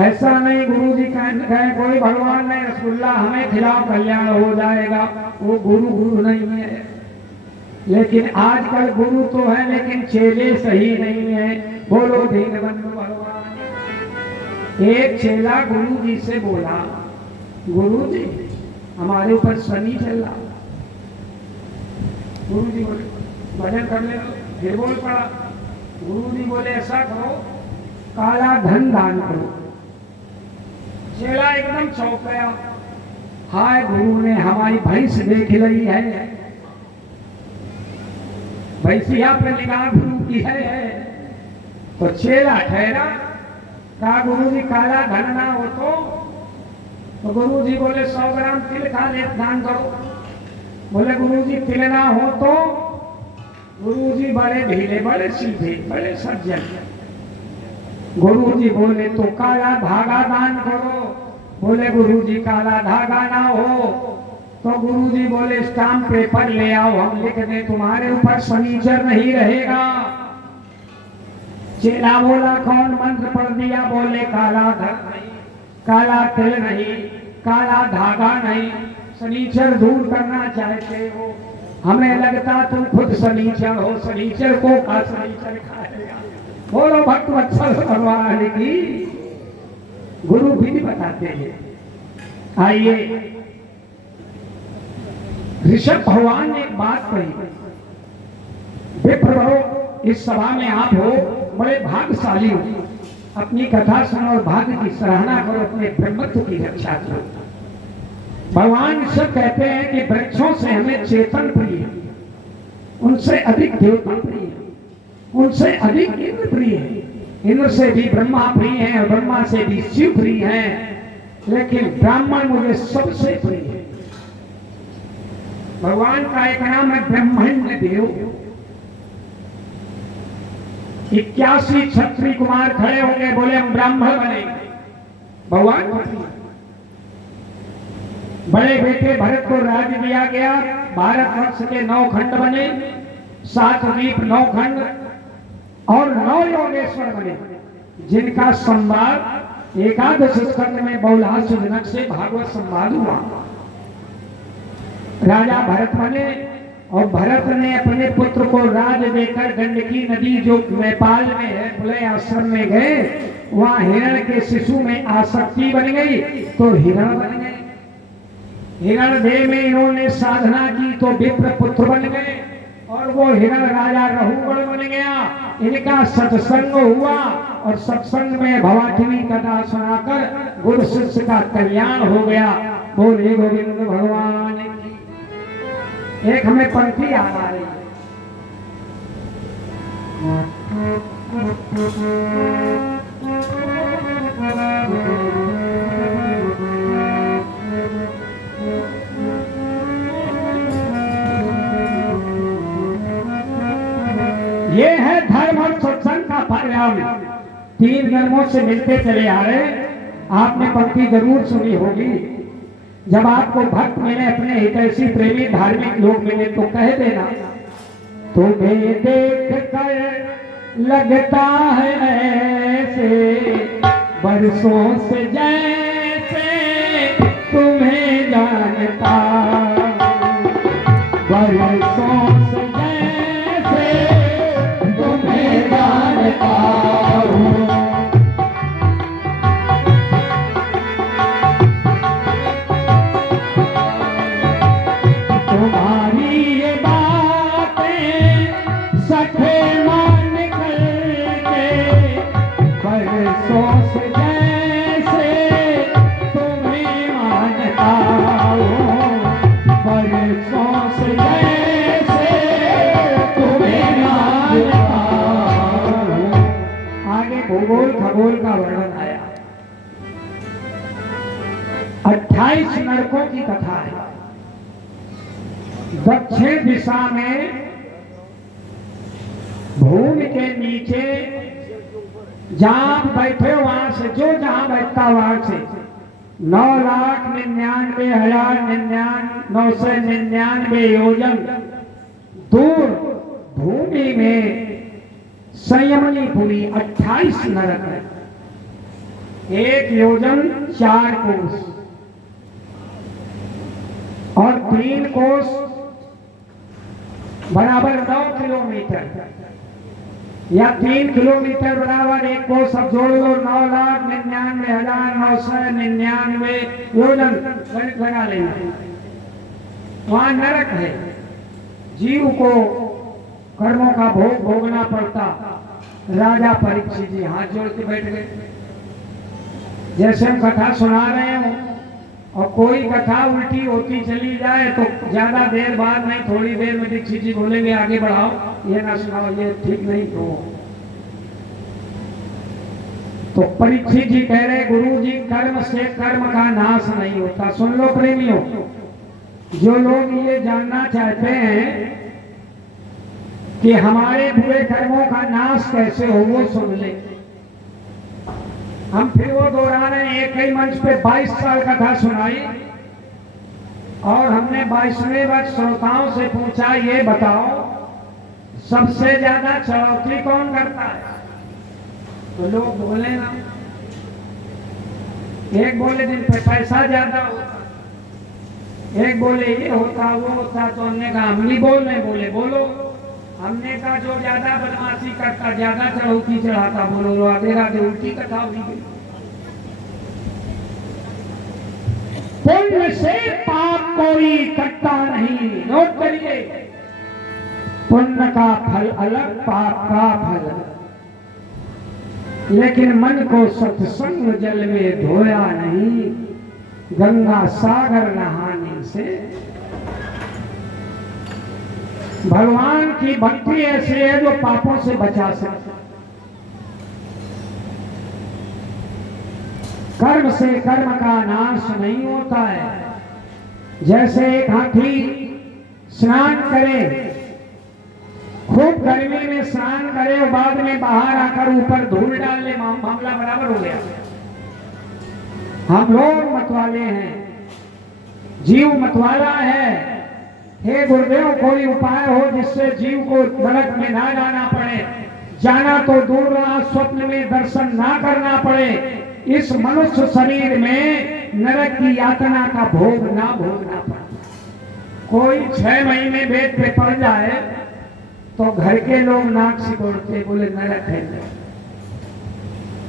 ऐसा नहीं गुरु जी कहें कोई भगवान नहीं, रसगुल्ला हमें खिलाओ कल्याण हो जाएगा, वो गुरु गुरु नहीं है। लेकिन आजकल गुरु तो है लेकिन चेले सही नहीं है। बोलो दीनबंधु भगवान। एक चेला गुरु जी से बोला, गुरु जी हमारे ऊपर शनि चल रहा, गुरु जी बोले भजन करने दो, फिर बोल पड़ा। गुरु जी बोले ऐसा करो, काला धन दान करो। चेला एकदम चौंक गया, हाय गुरु ने हमारी भैंस देख ली है, भैंसिया पे निगाह गुरु की है। तो चेला ठहरा, कहा गुरु जी काला धन ना हो तो गुरु जी बोले 100 ग्राम तिल का लेप दान करो। बोले गुरु जी तिल ना हो तो? गुरु जी बड़े ढीले, बड़े सीधे, बड़े सज्जन। गुरु जी बोले तो काला धागा दान करो। बोले गुरु जी काला धागा ना हो तो गुरु जी बोले स्टाम्प पेपर ले आओ, हम लिख दें तुम्हारे ऊपर शनिचर नहीं रहेगा। चेला बोला कौन मंत्र पढ़ दिया? बोले काला धन नहीं, काला तिल नहीं, काला धागा नहीं, शनिचर दूर करना चाहते हो। हमें लगता तुम खुद शनिचर हो, शनिचर को का शनिचर खाएगा। बोलो भक्त वत्सल भगवान की। गुरु भी बताते हैं। आइए, ऋषभ भगवान ने एक बात कही, विप्र इस सभा में आप हो, बड़े भाग्यशाली हो, अपनी कथा सुनो और भाग्य की सराहना करो, अपने ब्रह्मत्व की रक्षा करो। भगवान सब कहते हैं कि वृक्षों से हमें चेतन प्रिय है, उनसे अधिक देवता प्रिय है, उनसे अधिक इंद्र प्रिय है, इंद्र से भी ब्रह्मा प्रिय है और ब्रह्मा से भी शिव प्रिय है, लेकिन ब्राह्मण मुझे सबसे प्रिय है। भगवान का एक नाम है ब्रह्मण्य देव। 81 क्षत्रिय कुमार खड़े हो गए, बोले हम ब्राह्मण बनेंगे। भगवान बड़े बेटे भरत को राज्य दिया गया, भारतवर्ष के 9 खंड बने, 7 द्वीप 9 खंड और 9 योगेश्वर बने, जिनका संवाद एकादश स्कंद में बहुलासुरनक से भागवत संवाद हुआ। राजा भरत बने और भरत ने अपने पुत्र को राज देकर गंडकी नदी जो नेपाल में है बुलय आश्रम में गए, वहां हिरण के शिशु में आसक्ति बन गई तो हिरण बन गए। हिरण देह में इन्होंने साधना की तो विप्र पुत्र बन गए और वो हिरण राजा रहुगण बन गया। इनका सत्संग हुआ और सत्संग में भवाखिनी कथा सुनाकर गुरु शिष्य का कल्याण हो गया। बोले गोविंद भगवान की। एक हमें पंक्ति याद आ रही ये है धर्म और सत्संग का परिणाम। 3 जन्मों से मिलते चले आ रहे। आपने पंक्ति जरूर सुनी होगी, जब आपको भक्त मिले, अपने हितैषी प्रेमी धार्मिक लोग मिले तो कह देना, तुम्हें देख कर लगता है ऐसे बरसों से जैसे तुम्हें जानता, बरसों से जैसे तुम्हें जानता हूँ। खगोल का वर्णन आया। 28 नरकों की कथा है। दक्षिण दिशा में भूमि के नीचे जहां बैठे वहां से जो जहां बैठता वहां से 9,99,999 योजन दूर भूमि में संयमनीपुरी 28 नरक है। 1 योजन 4 कोस और 3 कोस बराबर 9 किलोमीटर या 3 किलोमीटर बराबर 1 कोस। अब जोड़ लो 9,99,999 योजन लगा लेना। वहां नरक है जीव को कर्मों का भोग भोगना पड़ता। राजा परीक्षित जी हाथ जोड़ के बैठ गए। जैसे हम कथा सुना रहे हो और कोई कथा उल्टी होती चली जाए तो ज्यादा देर बाद नहीं, थोड़ी देर में दीक्षित जी बोलेंगे आगे बढ़ाओ, ये ना सुनाओ, ये ठीक नहीं। तो परीक्षित जी कह रहे गुरु जी कर्म से कर्म का नाश नहीं होता। सुन लो प्रेमियों, जो लोग ये जानना चाहते हैं कि हमारे बुरे कर्मों का नाश कैसे हो, वो सुन ले। हम फिर वो दोहरा रहे हैं। एक ही मंच पे 22 साल कथा सुनाई और हमने 22वें वर्ष श्रोताओं से पूछा, ये बताओ सबसे ज्यादा चढ़ौती कौन करता है? तो लोग बोले ना, एक बोले दिन पे पैसा ज्यादा होता, एक बोले ये होता वो होता। तो हमने कहा हम नहीं बोल रहे, बोले बोलो। हमने कहा जो ज्यादा बदमाशी करता, ज्यादा चढ़ौती चढ़ाता, बोलो। आगे आगे उल्टी कथा हुई गई। पुण्य से पाप कोई कटता नहीं, नोट करिए। पुण्य का फल अलग, पाप का फल अलग। लेकिन मन को सत्संग जल में धोया नहीं, गंगा सागर नहाने से। भगवान की भक्ति ऐसी है जो पापों से बचा सकती। कर्म से कर्म का नाश नहीं होता है। जैसे एक हाथी स्नान करे, खूब गर्मी में स्नान करे और बाद में बाहर आकर ऊपर धूल डाल ले, मामला बराबर हो गया। हम लोग मतवाले हैं, जीव मतवाला है। हे गुरुदेव, कोई उपाय हो जिससे जीव को नरक में ना जाना पड़े, जाना तो दूर रहा, स्वप्न में दर्शन ना करना पड़े, इस मनुष्य शरीर में नरक की यातना का भोग ना भोगना पड़े। कोई 6 महीने बेड पे पड़ जाए तो घर के लोग नाक सिकोड़ते, बोले नरक है।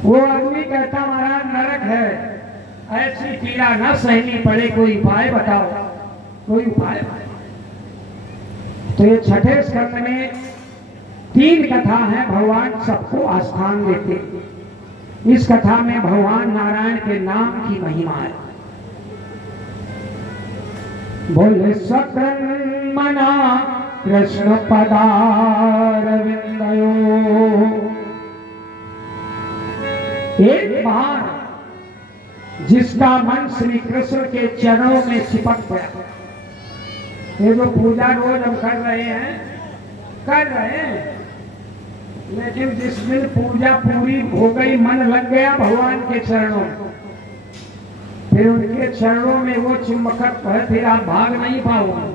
वो आदमी कहता महाराज नरक है, ऐसी पीड़ा न सहनी पड़े, कोई उपाय बताओ, कोई उपाय। तो ये छठे स्कंद में 3 कथा है, भगवान सबको आस्थान देते। इस कथा में भगवान नारायण के नाम की महिमा है। बोले सकर्मणा कृष्ण पदारविंदयो। एक बार जिसका मन श्री कृष्ण के चरणों में चिपक गया। ये जो पूजा रोज हम कर रहे हैं, लेकिन जिस दिन पूजा पूरी हो गई, मन लग गया भगवान के चरणों में, फिर उनके चरणों में वो चिमकत है, फिर आप भाग नहीं पाओगे।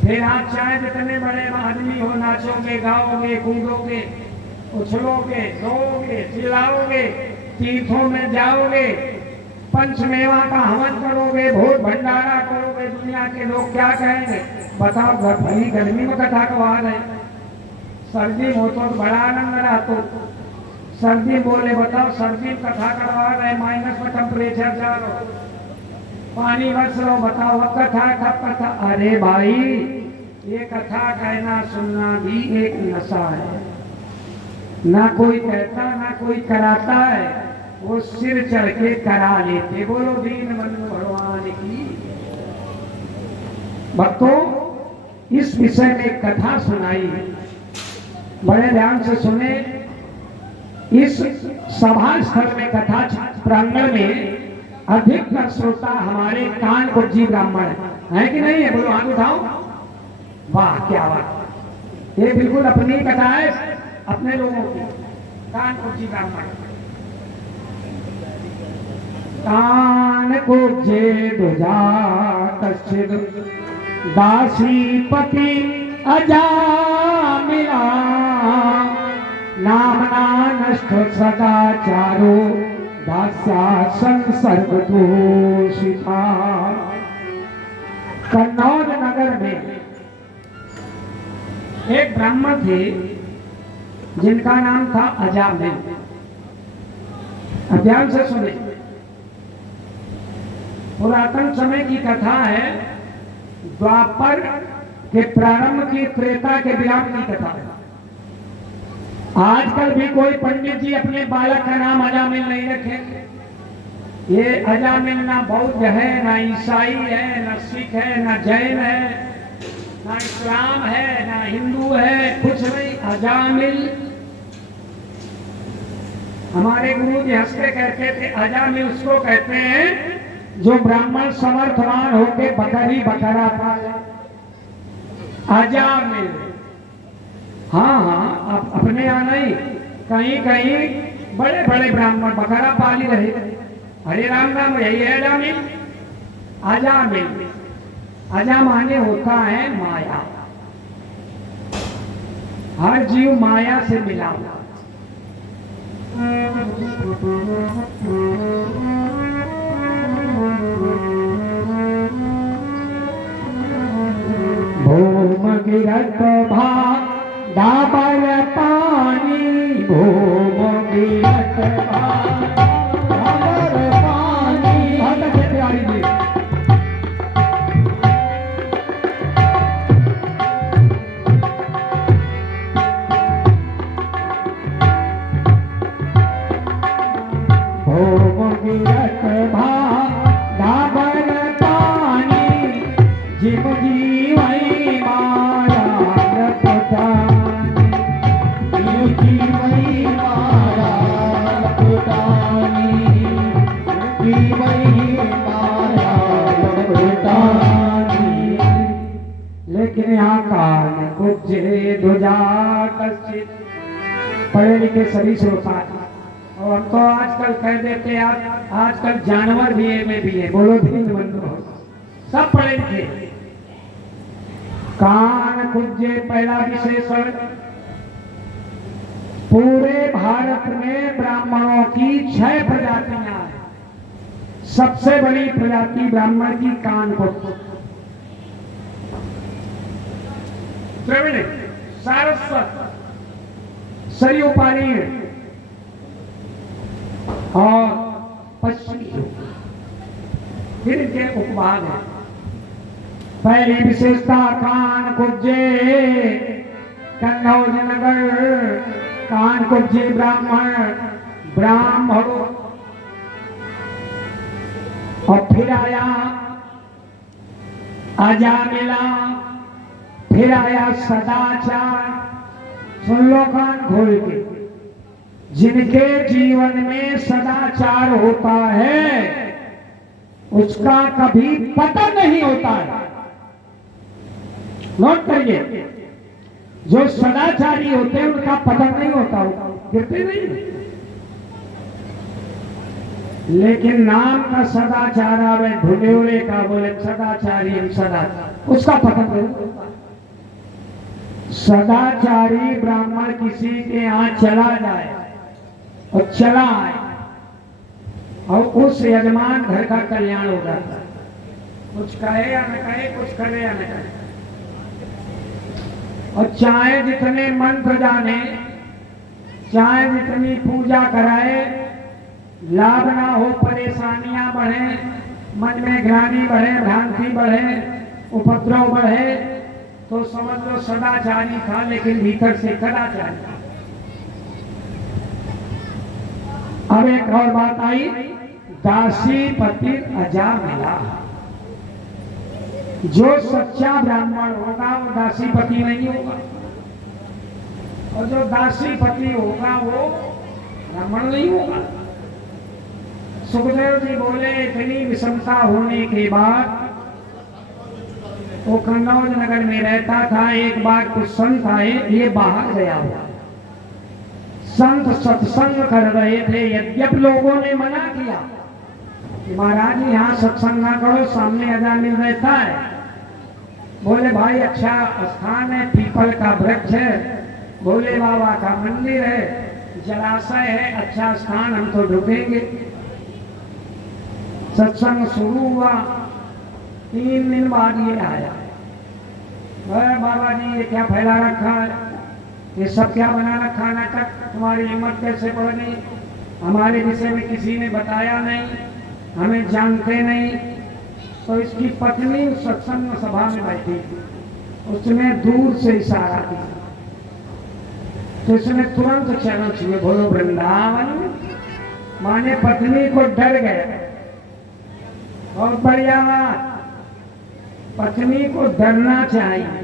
फिर आप चाहे जितने बड़े आदमी हो, नाचोगे, गाओगे, कूदोगे, उछलोगे, रोओगे, चिल्लाओगे, तीर्थों में जाओगे, पंचमेवा का हवन करोगे, भोज भंडारा करोगे, दुनिया के लोग क्या कहेंगे? बताओ, भाई गर्मी में कथा कहा रहे, सर्दी हो तो बड़ा आनंद रहा। तो सर्दी बोले, बताओ सर्दी में कथा करवा रहे, माइनस में टेम्परेचर जा रहा, पानी बरस रहा, बताओ वह कथा कब कथा। अरे भाई, ये कथा कहना सुनना भी एक नशा है। ना कोई कहता ना कोई कराता है, वो सिर चढ़ के करा लेते। बोलो दीन बंधु भगवान की। भक्तों, इस विषय में कथा सुनाई है, बड़े ध्यान से सुने। इस सभा स्थल में, कथा प्रांगण में अधिकतर श्रोता हमारे कान को जी ब्राह्मण है कि नहीं है? बोलो हाथ उठाओ। वाह, क्या बात। ये बिल्कुल अपनी कथा है, अपने लोगों की। कान को जी ब्राह्मण, कान को जे दुजा कश्चिद दासीपति अजा मिला, नामना नष्ट सदाचारो दास्या संसर्ग दूषिता। कन्नौज नगर में एक ब्राह्मण थे जिनका नाम था अजामिल। ध्यान से सुने, पुरातन समय की कथा है। द्वापर के प्रारंभ की, त्रेता के विराम की कथा है। आजकल भी कोई पंडित जी अपने बालक का नाम अजामिल नहीं रखेंगे। ये अजामिल ना बौद्ध है, ना ईसाई है, ना सिख है, ना जैन है, ना इस्लाम है, ना हिंदू है, कुछ नहीं, अजामिल। हमारे गुरु जी हंसते कहते थे अजामिल उसको कहते हैं जो ब्राह्मण समर्थवान होके बकरी बकरा पाले, अजामिल। हाँ हाँ, आप अपने यहाँ नहीं, कहीं कहीं बड़े बड़े ब्राह्मण बकरा पाली रहे। हरे राम नाम यही है अजामिल। अजामिल, अजा माने होता है माया, हर जीव माया से मिला हुआ। भूम गिरत भा डाबर पानी, भूम गिरत भा डाबर पानी। बहुत अच्छे प्यारी जी। भूम गिरत भा डाबर पानी, जिम जीवई माया लपटानी, जिम जीवई माया लपटानी, जीवई माया लपटानी। लेकिन यहाँ कान कुजे दुजा कश्चित, पढ़े लिखे सभी श्रोता हैं। और हम तो आजकल कह देते हैं, आजकल जानवर भी है में भी है, बोलो दीन बंधु, सब पढ़े लिखे। कान कुजे पहला विशेषण, पूरे भारत में ब्राह्मणों की 6 प्रजातियां हैं। सबसे बड़ी प्रजाति ब्राह्मण की कान कुज, द्रविड़, सारस्वत, सरयू पानी और पश्चिमी, फिर इनके उपभाग है। पहली विशेषता कान कुजे, कन्नौज नगर, कान कुजे ब्राह्मण, ब्राह्मणों। और फिर आया अजामिला, फिर आया सदाचार। सुन लो कान खोल के, जिनके जीवन में सदाचार होता है उसका कभी पतन नहीं होता है। नोट करिए, जो सदाचारी होते हैं उनका पतन नहीं होता, गिरते नहीं। लेकिन नाम का सदाचार आवे ढुंढोरे का, बोले सदाचारी हम सदाचार, उसका पतन नहीं होता। सदाचारी ब्राह्मण किसी के यहाँ चला जाए और चला आए और उस यजमान घर का कल्याण हो जाता है। कुछ कहे या न कहे, कुछ करे या न करे, और चाहे जितने मंत्र जाने, चाहे जितनी पूजा कराए, लाभ ना हो, परेशानियां बढ़े, मन में ग्लानि बढ़े, भ्रांति बढ़े, उपद्रव बढ़े, तो समझ लो सदाचारी था लेकिन भीतर से कदाचारी था। अब एक और बात आई, दासी पति अजामिला। जो सच्चा ब्राह्मण होगा वो दासी पति नहीं होगा, और जो दासी पति होगा वो ब्राह्मण नहीं होगा। सुखदेव जी बोले इतनी विषमता होने के बाद वो कन्नौज नगर में रहता था। एक बार कुछ संत आए, ये बाहर गया हुआ, संत सत्संग कर रहे थे। यद्यप लोगों ने मना किया कि महाराज यहाँ सत्संग ना करो, सामने अजामिल रहता है। बोले भाई अच्छा स्थान है, पीपल का वृक्ष है, भोले बाबा का मंदिर है, जलाशय है, अच्छा स्थान, हम तो ढूंढेंगे। सत्संग शुरू हुआ, 3 दिन बाद ये आया, बाबा जी ये क्या फैला रखा है, ये सब क्या बना रखा नाटक, तुम्हारी हिम्मत कैसे पड़ गई, हमारे विषय में किसी ने बताया नहीं, हमें जानते नहीं, तो इसकी पत्नी उस सत्संग सभा में बैठी, उसने दूर से इशारा किया तो इसने तुरंत चरण छुए, बोलो वृंदावन। माने पत्नी को डर गया। बहुत बढ़िया बात, पत्नी को डरना चाहिए।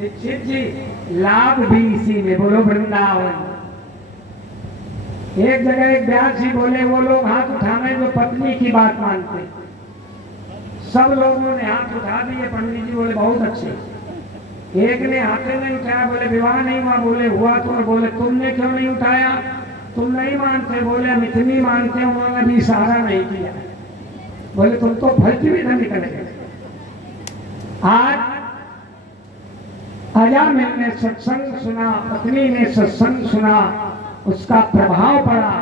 दीक्षित जी, लाभ भी इसी में, बोलो वृंदावन। एक जगह एक व्यास जी बोले, वो लोग हाथ उठाने जो पत्नी की बात मानते, सब लोगों ने हाथ उठा दिए। पंडित जी बोले बहुत अच्छे। एक ने हाथ नहीं उठाया, बोले विवाह नहीं हुआ, बोले हुआ तो। बोले तुमने क्यों नहीं उठाया, तुम नहीं मानते, बोले हम इतनी मानते, उन्होंने भी इशारा नहीं किया। बोले तुम तो फर्ज भी न निकल गए। आज अजामिल ने सत्संग सुना, पत्नी ने सत्संग सुना, उसका प्रभाव पड़ा।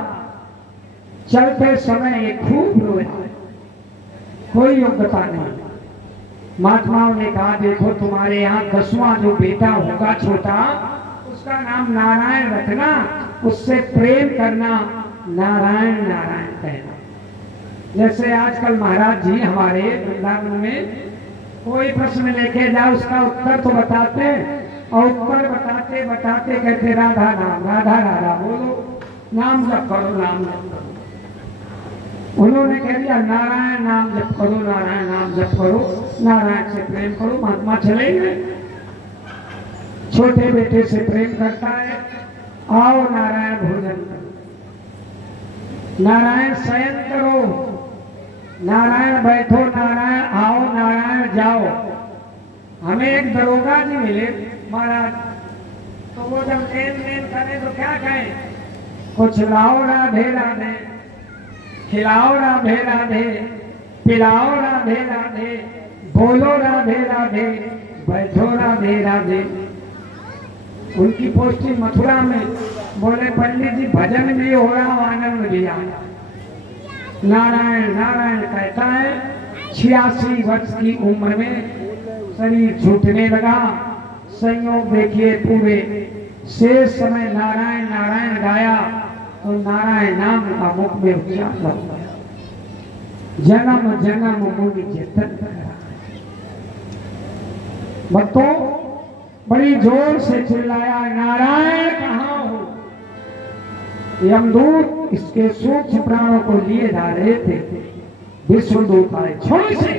चलते समय ये खूब रोए, कोई योग्यता नहीं। महात्माओं ने कहा देखो तुम्हारे यहाँ 10वां जो बेटा होगा छोटा, उसका नाम नारायण रखना, उससे प्रेम करना, नारायण नारायण कहना। जैसे आजकल महाराज जी हमारे वृंदावन में कोई प्रश्न लेके जाओ, उसका उत्तर तो बताते हैं, और उत्तर बताते बताते कहते राधा नाम, राधा राधा बोलो, नाम जप करो, नाम जप करो। उन्होंने कह दिया नारायण नाम जप करो, नारायण नाम जप करो, नारायण से प्रेम करो। महात्मा चले गए। छोटे बेटे से प्रेम करता है, आओ नारायण भोजन करो, नारायण शयन करो, नारायण बैठो, नारायण आओ, नारायण जाओ। हमें एक दरोगा जी मिले महाराज, तो वो जब लेन देन करें तो क्या कहें, कुछ लाओ राधे राधे, खिलाओ राधे राधे, पिलाओ राधे राधे, बोलो राधे राधे, बैठो राधे राधे। उनकी पोस्टिंग मथुरा में। बोले पंडित जी भजन भी हो रहा, आनंद भी आया। नारायण नारायण कहता है। 86 वर्ष की उम्र में शरीर छूटने लगा। संयोग देखिए, पूरे शेष समय नारायण नारायण गाया तो नारायण नाम का मुख में उच्चारण हो गया। जन्म जन्म मुनि जतन करा। भक्तों बड़ी जोर से चिल्लाया, नारायण कहाँ हो। यमदूत इसके सूक्ष्म प्राणों को लिए जा रहे थे। विष्णुदूत आए, छोड़ से,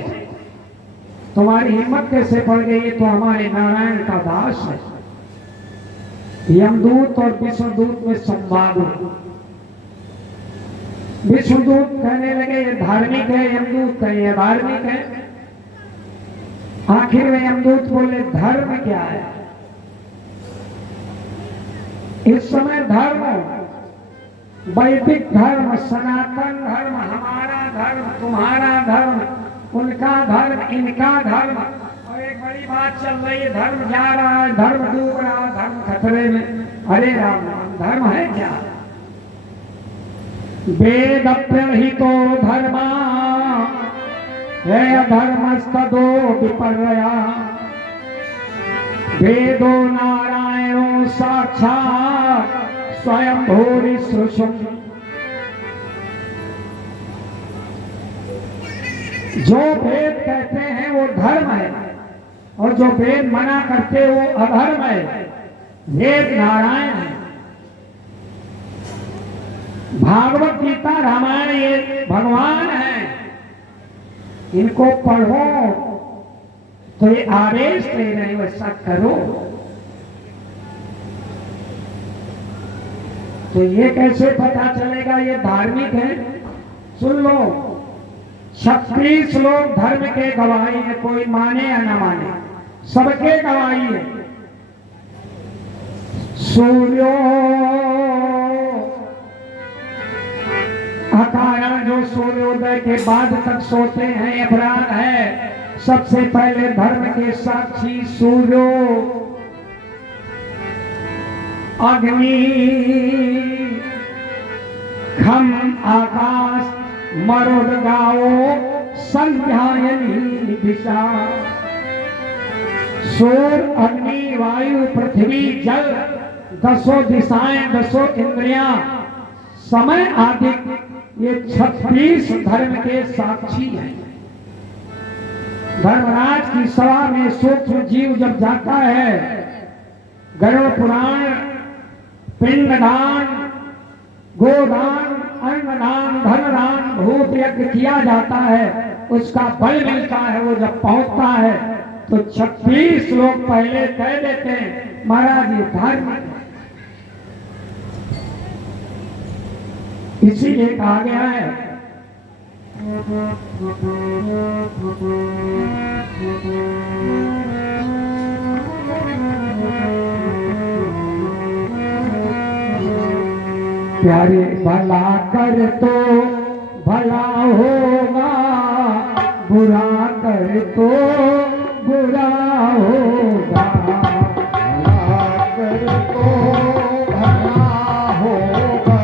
तुम्हारी हिम्मत कैसे पड़ गई, ये तो हमारे नारायण का दास है। यमदूत और विष्णुदूत में संवाद हुआ। विष्णुदूत कहने लगे ये धार्मिक है, यमदूत कहे ये धार्मिक है। आखिर में यमदूत बोले धर्म क्या है। इस समय धर्म, वैदिक धर्म, सनातन धर्म, हमारा धर्म, तुम्हारा धर्म, उनका धर्म, इनका धर्म, और एक बड़ी बात चल रही है, धर्म जा रहा है, धर्म डूब रहा है, धर्म खतरे में। अरे राम राम, धर्म है क्या। वेद प्रहितो धर्मा है अधर्मस्तदो विपर्या। वेदो नारायणो साक्षात् स्वयं भूरि सृशुम। जो वेद कहते हैं वो धर्म है, और जो वेद मना करते वो अधर्म है। वेद नारायण है। भागवत गीता रामायण ये भगवान है। इनको पढ़ो तो ये आदेश दे रहे, वैसा करो। तो ये कैसे पता चलेगा ये धार्मिक है। सुन लो, 36 लोग धर्म के गवाही है, कोई माने या ना माने, सबके गवाही है। सूर्यो अकारण, जो सूर्योदय के बाद तक सोते हैं अपराध है। सबसे पहले धर्म के साक्षी सूर्यो, अग्नि, खम आकाश, मरुद गाओ, संध्यायनी दिशा। सूर्य, अग्नि, वायु, पृथ्वी, जल, 10 दिशाएं, 10 इंद्रियां, समय आदि, ये 36 धर्म के साक्षी हैं। धर्मराज की सभा में सूक्ष्म जीव जब जाता है, गरुड़ पुराण, पिंडदान, गोदान, अन्नदान, धनदान, भूत यज्ञ किया जाता है, उसका बल मिलता है। वो जब पहुंचता है तो 26 लोग पहले कह देते हैं महाराज ये धार्मिक है। इसीलिए कहा गया है प्यारे भला कर तो भला होगा, बुरा कर तो बुरा होगा। भला कर तो भला होगा,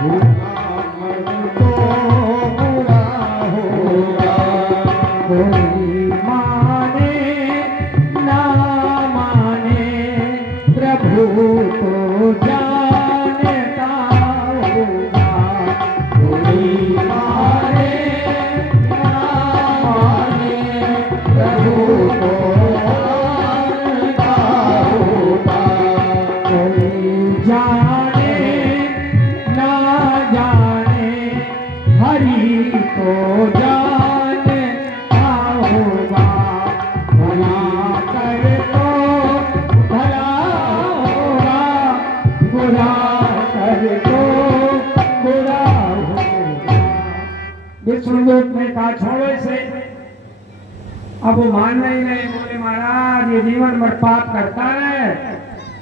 बुरा कर तो बुरा होगा। कोई माने ना माने प्रभु तो जानता होगा। कोई माने ना माने, प्रभु को जानता होगा। कोई जाने ना जाने हरि को जानता होगा। भला कर तो भला होगा, बुरा कर तो बुरा होगा। विष्णुदूत ने कहा छोड़ो इसे। अब वो मान नहीं, बोले महाराज ये जीवन भर पाप करता है।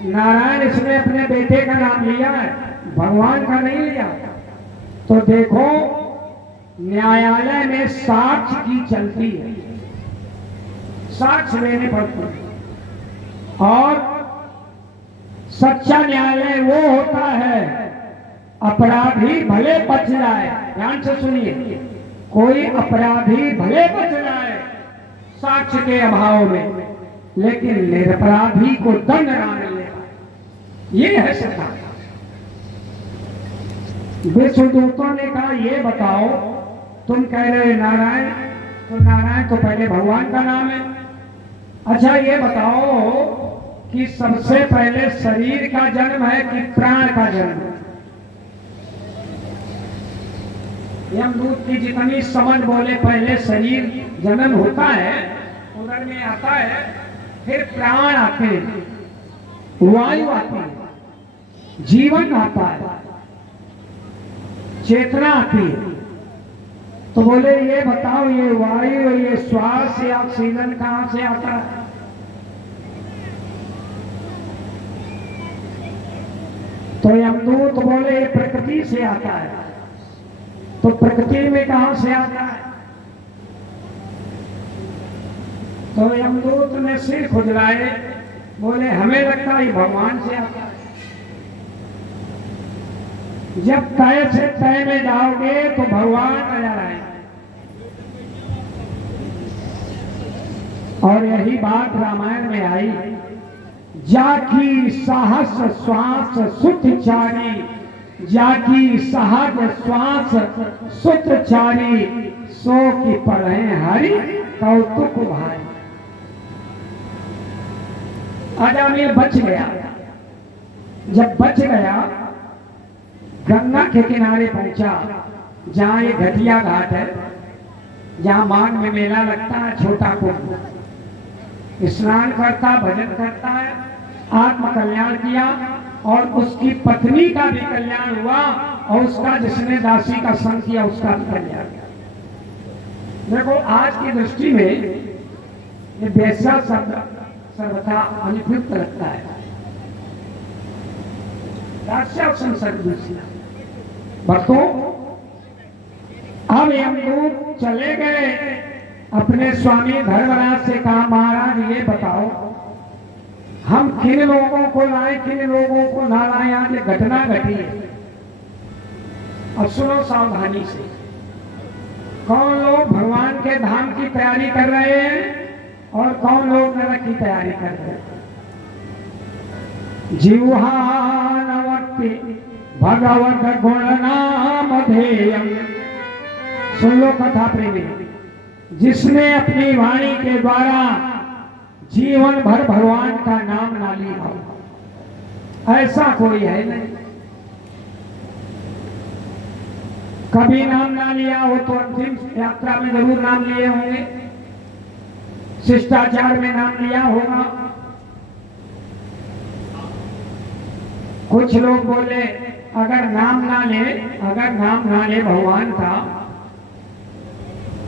नारायण इसने अपने बेटे का नाम लिया है, भगवान का नहीं लिया। तो देखो न्यायालय में साक्ष्य की चलती है, साक्ष्य लेने पड़ते हैं। और सच्चा न्यायालय वो होता है अपराधी भले बच जाए, ध्यान से सुनिए, कोई अपराधी भले बच जाए साक्ष्य के अभाव में, लेकिन निरपराधी को दंड ना मिले, ये है सत्ता। विष्णुदूतों ने कहा ये बताओ, तुम कह रहे नारायण, तो नारायण तो पहले भगवान का नाम है। अच्छा ये बताओ कि सबसे पहले शरीर का जन्म है कि प्राण का जन्म? यमदूत की जितनी समझ बोले पहले शरीर जन्म होता है, उधर में आता है, फिर प्राण आते हैं, वायु आती है, जीवन आता है, चेतना आती है। तो बोले ये बताओ ये वायु, ये श्वास या ऑक्सीजन कहां से आता है? तो यमदूत बोले ये प्रकृति से आता है। तो प्रकृति में कहां से आता है? तो यमदूत ने सिर खुजलाए, बोले हमें लगता है भगवान से आता है। जब तय से तय में जाओगे तो भगवान नजर आए। और यही बात रामायण में आई, जाकी साहस श्वास सुतचारी, जाकी सहज श्वास सुतचारी, सो की पढ़े हरि कौतुक भाई। अजामिल बच गया। जब बच गया, गंगा के किनारे पहुंचा, जहां ये घटिया घाट है, जहां माघ में मेला लगता है, छोटा कुंभ, स्नान करता, भजन करता है, आत्म कल्याण किया और उसकी पत्नी का भी कल्याण हुआ और उसका जिसने दासी का संग किया उसका भी कल्याण किया। देखो आज की दृष्टि में ये वैसा शब्द सर्वथा अनुपयुक्त लगता है। भक्तों, अब यमदूत चले गए, अपने स्वामी धर्मराज से कहा महाराज ये बताओ हम किन लोगों को लाए, किन लोगों को ना लाए, आज ये घटना घटी है। अब सुनो सावधानी से, कौन लोग भगवान के धाम की तैयारी कर रहे हैं और कौन लोग नरक की तैयारी कर रहे हैं। जिह्वानवक्ति भगवत गुण नाम धेयम, सुन लो कथा प्रेमी, जिसने अपनी वाणी के द्वारा जीवन भर भगवान का नाम ना लिया हो, ऐसा कोई है नहीं। कभी नाम ना लिया हो तो अंतिम यात्रा में जरूर नाम लिए होंगे, शिष्टाचार में नाम लिया होगा। कुछ लोग बोले अगर नाम ना ले भगवान का,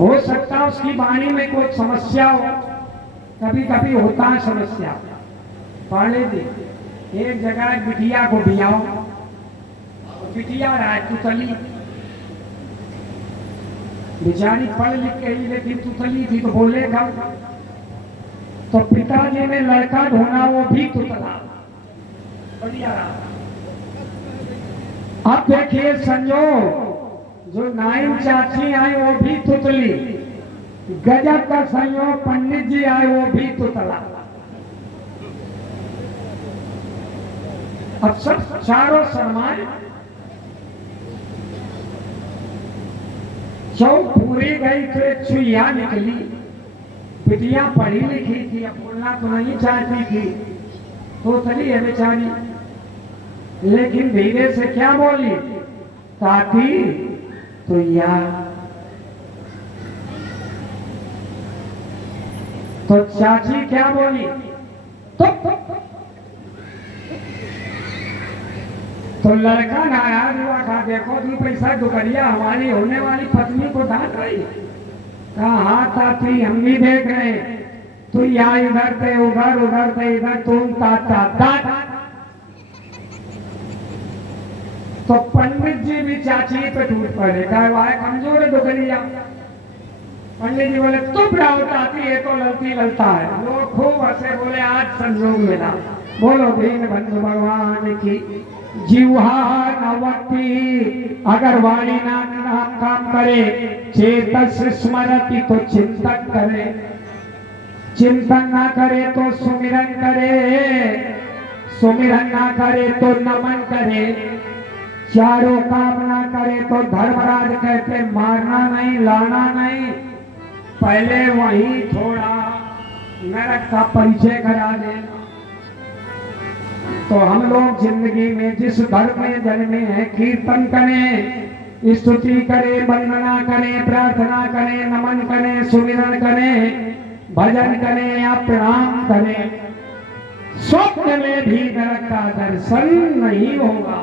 हो सकता उसकी वाणी में कोई समस्या हो। कभी कभी होता है समस्या। पढ़े जी एक जगह बिटिया को बियाओ, बिटिया रहा है तुतली, बेचारी पढ़ लिख के ही लेकिन तुतली थी, तो बोलेगा तो पिताजी ने लड़का ढूंढा, वो भी तुतला। बढ़िया रहा। अब देखिए संजोग, जो नाइन चाची आई वो भी तुतली, गजब का संयोग पंडित जी आए वो भी तुतला। अब सब चारों शर्माए। चौक पूरी गई तो एक चुईया निकली। बिटिया पढ़ी लिखी थी, अब बोलना तो नहीं चाहती थी, तो चली है बेचारी, लेकिन धीरे से क्या बोली, ताती तो यार। तो चाची क्या बोली, तो लड़का नाराज हुआ, कहा देखो तू पैसा दुकरिया हमारी होने वाली पत्नी को डांट रही। कहा हाँ ताती हम भी देख रहे, तू यहाँ इधर से उधर, उधर से इधर, तुम ता। तो पंडित जी भी चाची पे टूट पड़े, कहा वाह कमजोर है दुकरिया। पंडित जी बोले चुप रहो ताती, ये तो ललती ललता है। लोग खूब हंसे, बोले आज संजोग मिला। बोलो दीन बंधु भगवान की जीवा नवती। अगर वाणी नाम काम करे, चेतस स्मरति तो चिंतन करे, चिंतन ना करे तो सुमिरन करे, सुमिरन ना करे तो नमन करे, चारों काम ना करे तो धर्मराज कहते मारना नहीं लाना नहीं, पहले वही थोड़ा नरक का परिचय करा देना। तो हम लोग जिंदगी में जिस धर्म में जन्मे हैं, कीर्तन करें, स्तुति करें, वंदना करें, प्रार्थना करें, नमन करें, सुमिरन करें, भजन करें या प्रणाम करें, स्वप्न में भी नरक का दर्शन नहीं होगा।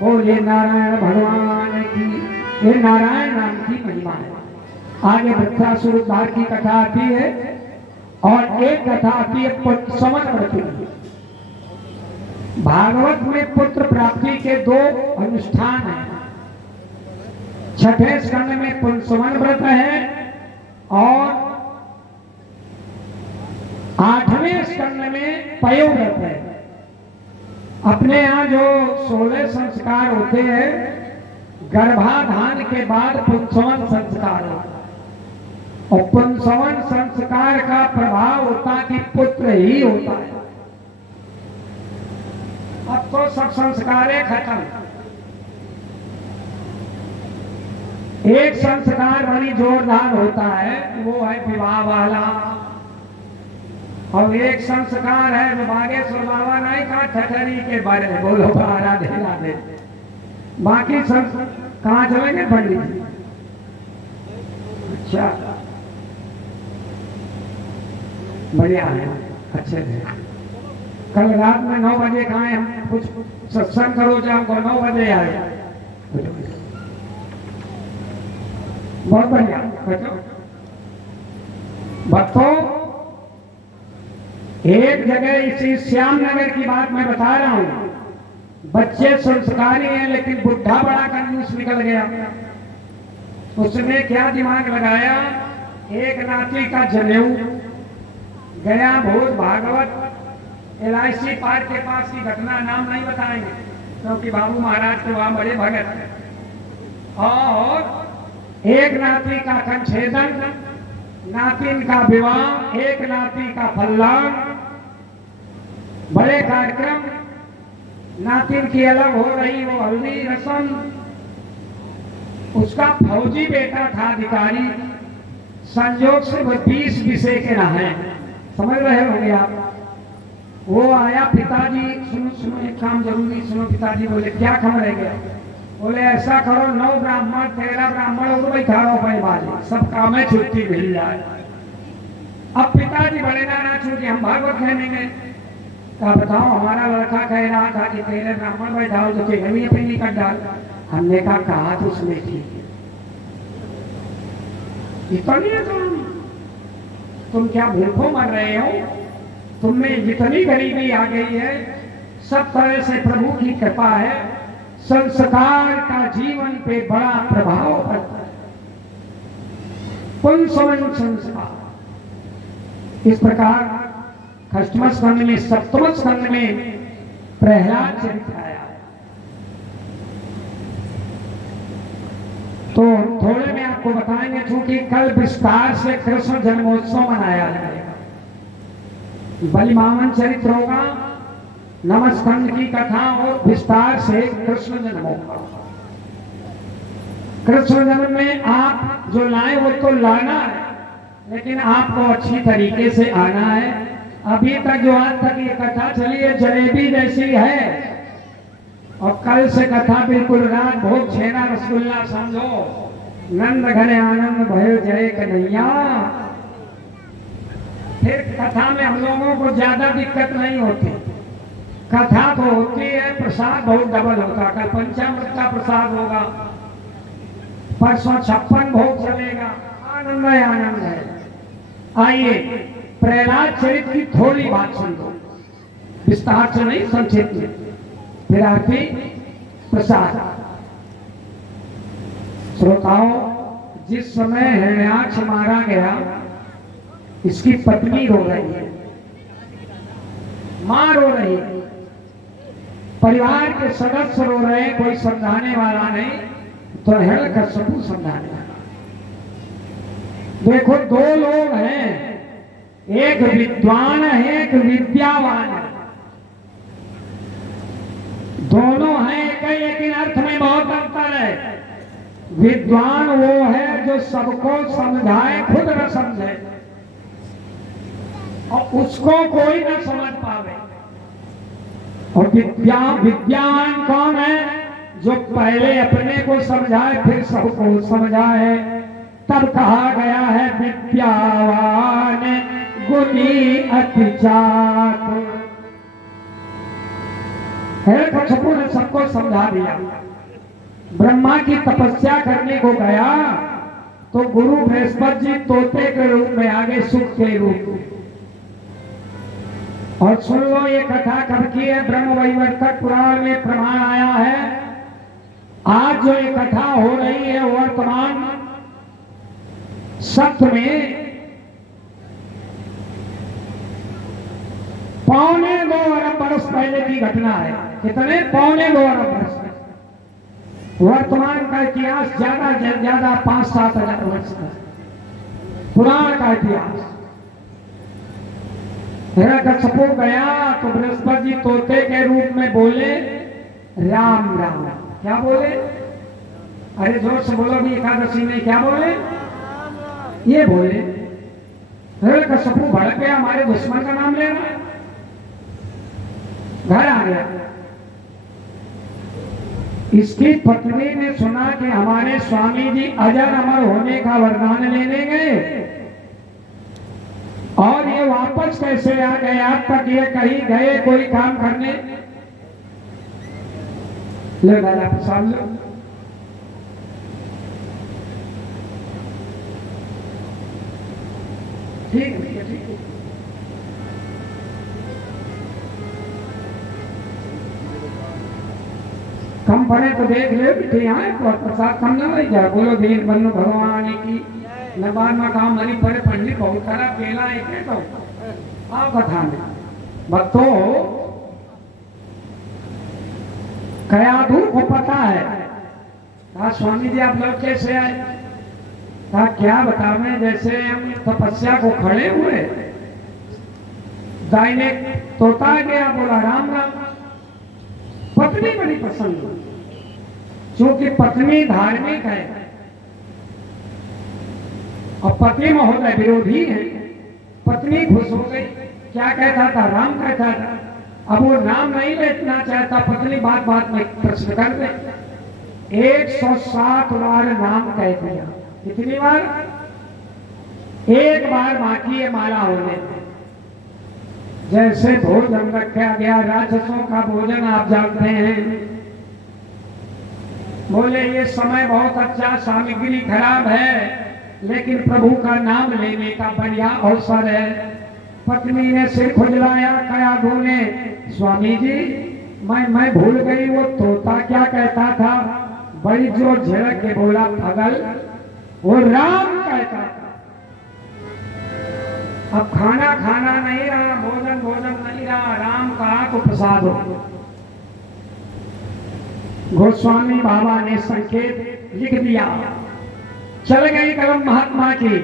बोले नारायण भगवान की। ये नारायण नाम की महिमा है। आगे वृत्रासुर उद्धार की कथा आती है, और एक कथा आती है समन व्रत की। भागवत में पुत्र प्राप्ति के दो अनुष्ठान हैं। छठे स्कंद में पुंसवन व्रत है, और 8वें स्कंद में पयो व्रत है। अपने यहाँ जो 16 संस्कार होते हैं, गर्भाधान के बाद पुंसवन संस्कार होता है, और पुंसवन संस्कार का प्रभाव होता कि पुत्र ही होता है। अब तो सब संस्कारें खत्म। एक संस्कार बड़ी जोरदार होता है, वो है विवाह वाला, और एक संस्कार है जो बागेश्वर बाबा नहीं कहा ठठरी के बारे में। बोलो राधे राधे। बाकी कहाँ चलेंगे पंडित जी? अच्छा बढ़िया है, अच्छे थे। कल रात में 9 बजे खाए हम, कुछ सत्संग करो जाओ, 9 बजे आए। बहुत बढ़िया भक्तों। एक जगह इसी श्यामनगर की बात मैं बता रहा हूं। बच्चे संस्कारी हैं, लेकिन बुढ़ा बड़ा कंजूस निकल गया। उसने क्या दिमाग लगाया, एक नाती का जनेऊ गया भूत भागवत LIC पार्क के पास की घटना, नाम नहीं बताएंगे क्योंकि बाबू महाराज के वहां बड़े भगत हैं। और एक नाती का कंछेदन, नातिन का विवाह, एक नाती का फल्लांग, बड़े कार्यक्रम। नातिन की अलग हो रही वो हल्दी रस्म। उसका फौजी बेटा था अधिकारी, संयोग से वो 20 विषय के ना है, समझ रहे होंगे आप। वो आया, पिताजी सुनो सुनो एक काम जरूरी सुनो। पिताजी बोले क्या खबर है गया? बोले ऐसा करो 9 ब्राह्मण 13 ब्राह्मण और बैठा रहो भाई वाले, सब काम है, छुट्टी मिल जाए। अब पिताजी बड़े ना छूटे, हम भागवत कहने कहा बताओ हमारा लड़का कह रहा था कि 13 ब्राह्मण बैठाओ तो 13वीं पे नहीं कर डाल। हमने कहा तो उसने ठीक है, इतनी तुम क्या भूखों मर रहे हो? तुम में जितनी गरीबी आ गई है, सब तरह से प्रभु की कृपा है। संस्कार का जीवन पे बड़ा प्रभाव पड़ता है। पुंसवन संस्कार। इस प्रकार अष्टम स्कंद में सप्तम स्कंद में प्रहलाद चरित्र आया। तो थोड़े में आपको बताएंगे, क्योंकि कल विस्तार से कृष्ण जन्मोत्सव मनाया जाएगा। बलिमामन चरित्र होगा, नमस्कंद की कथा और विस्तार से कृष्ण जन्म होगा। कृष्ण जन्म में आप जो लाए वो तो लाना है, लेकिन आपको अच्छी तरीके से आना है। अभी तक जो आज तक ये कथा चली है जलेबी जैसी है, और कल से कथा बिल्कुल रात भोग छेना रसगुल्ला समझो। नंद घने आनंद भयो जय कन्हैया। फिर कथा में हम लोगों को ज्यादा दिक्कत नहीं होती। कथा तो होती है, प्रसाद बहुत डबल होता। कल पंचामृत का प्रसाद होगा, परसों 56 भोग चलेगा। आनंद है, आनंद है। आइए प्रहलाद चरित्र की थोड़ी बात सुन लो, विस्तार से नहीं, संक्षिप्त में। फिर आरती प्रसाद। श्रोताओं, जिस समय हिरण्याक्ष मारा गया, इसकी पत्नी रो रही है, मां रो रही है, परिवार के सदस्य रो रहे हैं, कोई समझाने वाला नहीं, तो हिरण्यकश्यप समझाने वाला। देखो दो लोग हैं, एक विद्वान है, एक विद्यावान है। दोनों हैं एक ही, लेकिन अर्थ में बहुत अंतर है। विद्वान वो है जो सबको समझाए, खुद न समझे और उसको कोई न समझ पावे। और विद्यावान कौन है? जो पहले अपने को समझाए फिर सबको समझाए। तब कहा गया है विद्यावान गुणी अति चातुर। हिरण्यकश्यप ने सबको समझा दिया। ब्रह्मा की तपस्या करने को गया तो गुरु बृहस्पति जी तोते के रूप में आगे, सुख के रूप। और सुन लो ये कथा कब की है? ब्रह्म वैवर्तक पुराण में प्रमाण आया है। आज जो ये कथा हो रही है वर्तमान सत्र में 2.25 अरब वर्ष पहले की घटना है। कितने? 2.25 अरब वर्ष। वर्तमान का इतिहास ज्यादा 5-7 हजार वर्ष का पुराण का इतिहास। हिरण्यकश्यप गया तो बृहस्पति जी तोते के रूप में बोले राम राम। क्या बोले? अरे जोर से बोलो भी, एकादशी में क्या बोले? ये बोले। हिरण्यकश्यप भड़क गया, हमारे दुश्मन का नाम ले रहा है। घर आ गया। इसकी पत्नी ने सुना कि हमारे स्वामी जी अजर अमर होने का वरदान लेने गए और ये वापस कैसे आ गए? आज तक ये कहीं गए कोई काम करने? ले राजा प्रसाद लो। ठीक है, ठीक है। कम पड़े तो देख ले बिठे यहाँ तो प्रसाद कम ना रही जाए। बोलो दीन बनो भगवान की नबार में काम हरी पड़े पढ़ली बहुत सारा केला एक है। तो आओ कथा में भक्तों, कयाधु को पता है। कहा स्वामी जी आप लोग कैसे आए? कहा क्या बतावें, जैसे हम तपस्या को खड़े हुए दाहिने तोता गया, बोला राम राम। पत्नी बड़ी पसंद हुई, क्योंकि पत्नी धार्मिक है। और पति महोदय विरोधी हैं। पत्नी खुश हो गई। क्या कहता था? राम कहता था। अब वो नाम नहीं लेना चाहता। पत्नी बात बात में प्रश्न कर दे। 107 बार नाम कह दिया। कितनी बार? एक बार बाकी है माला होने में। जैसे भोजन रखा गया, राक्षसों का भोजन आप जानते हैं। बोले ये समय बहुत अच्छा, सामग्री खराब है, लेकिन प्रभु का नाम लेने का बढ़िया अवसर है। पत्नी ने सिर खुजलाया, कया बोले स्वामी जी मैं भूल गई वो तोता क्या कहता था। बड़ी जोर झड़क के बोला पगल, वो राम कहता था। अब खाना खाना नहीं रहा, भोजन भोजन नहीं रहा, राम कहा तो प्रसाद हो। गोस्वामी बाबा ने संकेत लिख दिया। चल गई कलम महात्मा की।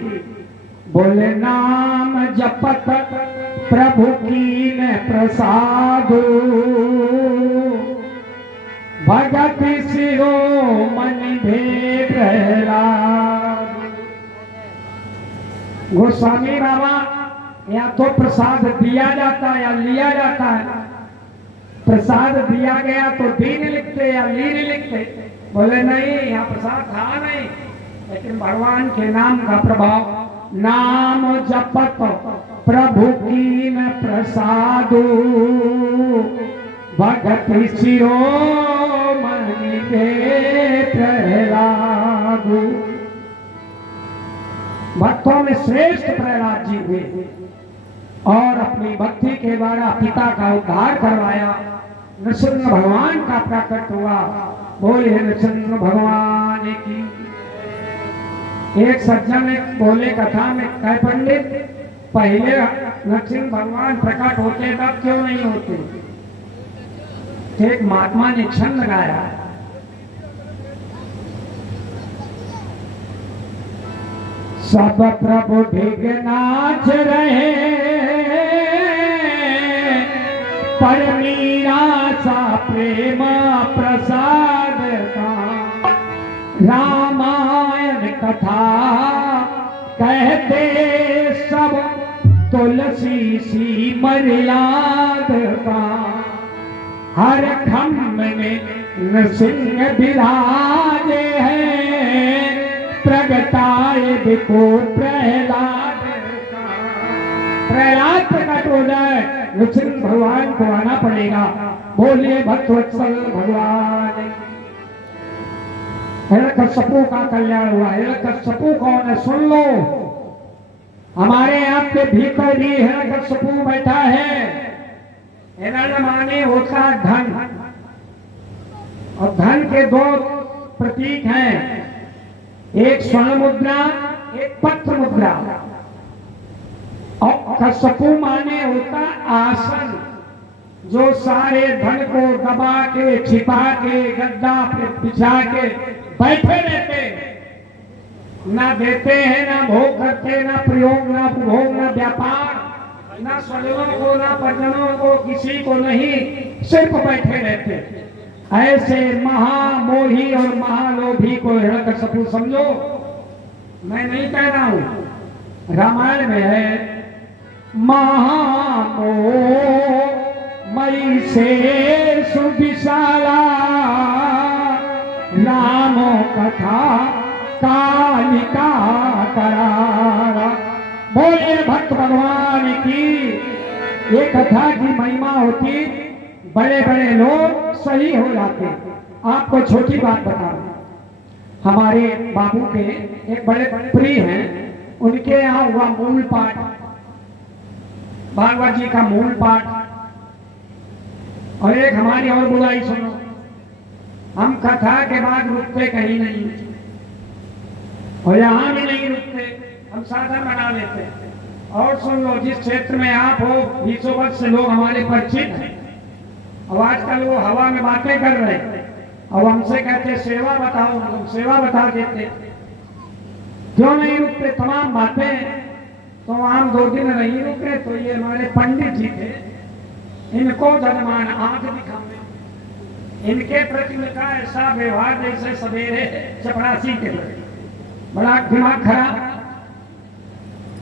बोले नाम जपत प्रभु की न प्रसाद, भगत सिरो मन भेद प्रहलाद। गोस्वामी बाबा या तो प्रसाद दिया जाता है या लिया जाता है। प्रसाद दिया गया तो दीन लिखते या लीन लिखते। बोले नहीं, यहाँ प्रसाद था नहीं, लेकिन भगवान के नाम का प्रभाव। नाम जपत प्रभु की न प्रसादो, भगत सिरो मन के प्रहलादो। भक्तों में श्रेष्ठ प्रहलाद जी हुए और अपनी भक्ति के द्वारा पिता का उद्धार करवाया। नृसिंह भगवान का प्रकट हुआ। बोले नृसिंह भगवान की। एक सज्जन ने बोले कथा में, कह पंडित पहले नृसिंह भगवान प्रकट होते तब क्यों नहीं होते? एक महात्मा ने छंद गाया। सब प्रभु ढिग नाच रहे, पर मीरा सा प्रेम प्रसाद का। रामायण कथा कहते सब, तुलसी सी मर्याद का। हर खम्भ में नृसिंह विराजे हैं, प्रगटाए बिको प्रहलाद का। प्रहलाद प्रकट हो जाए, नृसिंह भगवान को आना पड़ेगा। बोलिए भक्तवत्सल भगवान। हिरण्यकश्यपु का कल्याण हुआ। हिरण्यकश्यपु कौन है? सुन लो। हमारे आपके भीतर ही हिरण्यकश्यपु बैठा है। हिरण्य माने होता धन, और धन के दो प्रतीक हैं, एक स्वर्ण मुद्रा, एक पत्र मुद्रा। और कश्यपु माने होता आसन, जो सारे धन को दबा के, छिपा के, गद्दा पे बिछा के बैठे रहते, ना देते हैं, ना भोग करते, ना प्रयोग, ना उपभोग, ना व्यापार, ना स्वजनों को, ना परिजनों को, किसी को नहीं, सिर्फ बैठे रहते। ऐसे महामोही और महालोभी को हिरण्यकश्यपु समझो। मैं नहीं कह रहा हूं, रामायण में है। महामोह मई से सुविशाला, रामो कथा कालिका करारा। बोले भक्त भगवान की। ये कथा की महिमा होती, बड़े बड़े लोग सही हो जाते। आपको छोटी बात बता रहा हूं। हमारे बाबू के एक बड़े प्रिय हैं, उनके यहाँ हुआ मूल पाठ, भागवत जी का मूल पाठ। और एक हमारी और बुराई सुनो, हम कथा के बाद रुकते कहीं नहीं, और यहाँ भी नहीं रुकते, हम साधन बना लेते। और सुन लो, जिस क्षेत्र में आप हो, 20 वर्ष से लोग हमारे परिचित हैं। अब आजकल वो हवा में बातें कर रहे हैं, अब हमसे कहते सेवा बताओ, हम सेवा बता देते। क्यों नहीं रुकते? तमाम बातें तो हम 2 दिन नहीं रुके। तो ये हमारे पंडित जी थे, इनको जजमान आंख दिखावे, इनके प्रति का ऐसा व्यवहार जैसे सवेरे चपरासी के प्रति। बड़ा दिमाग खराब।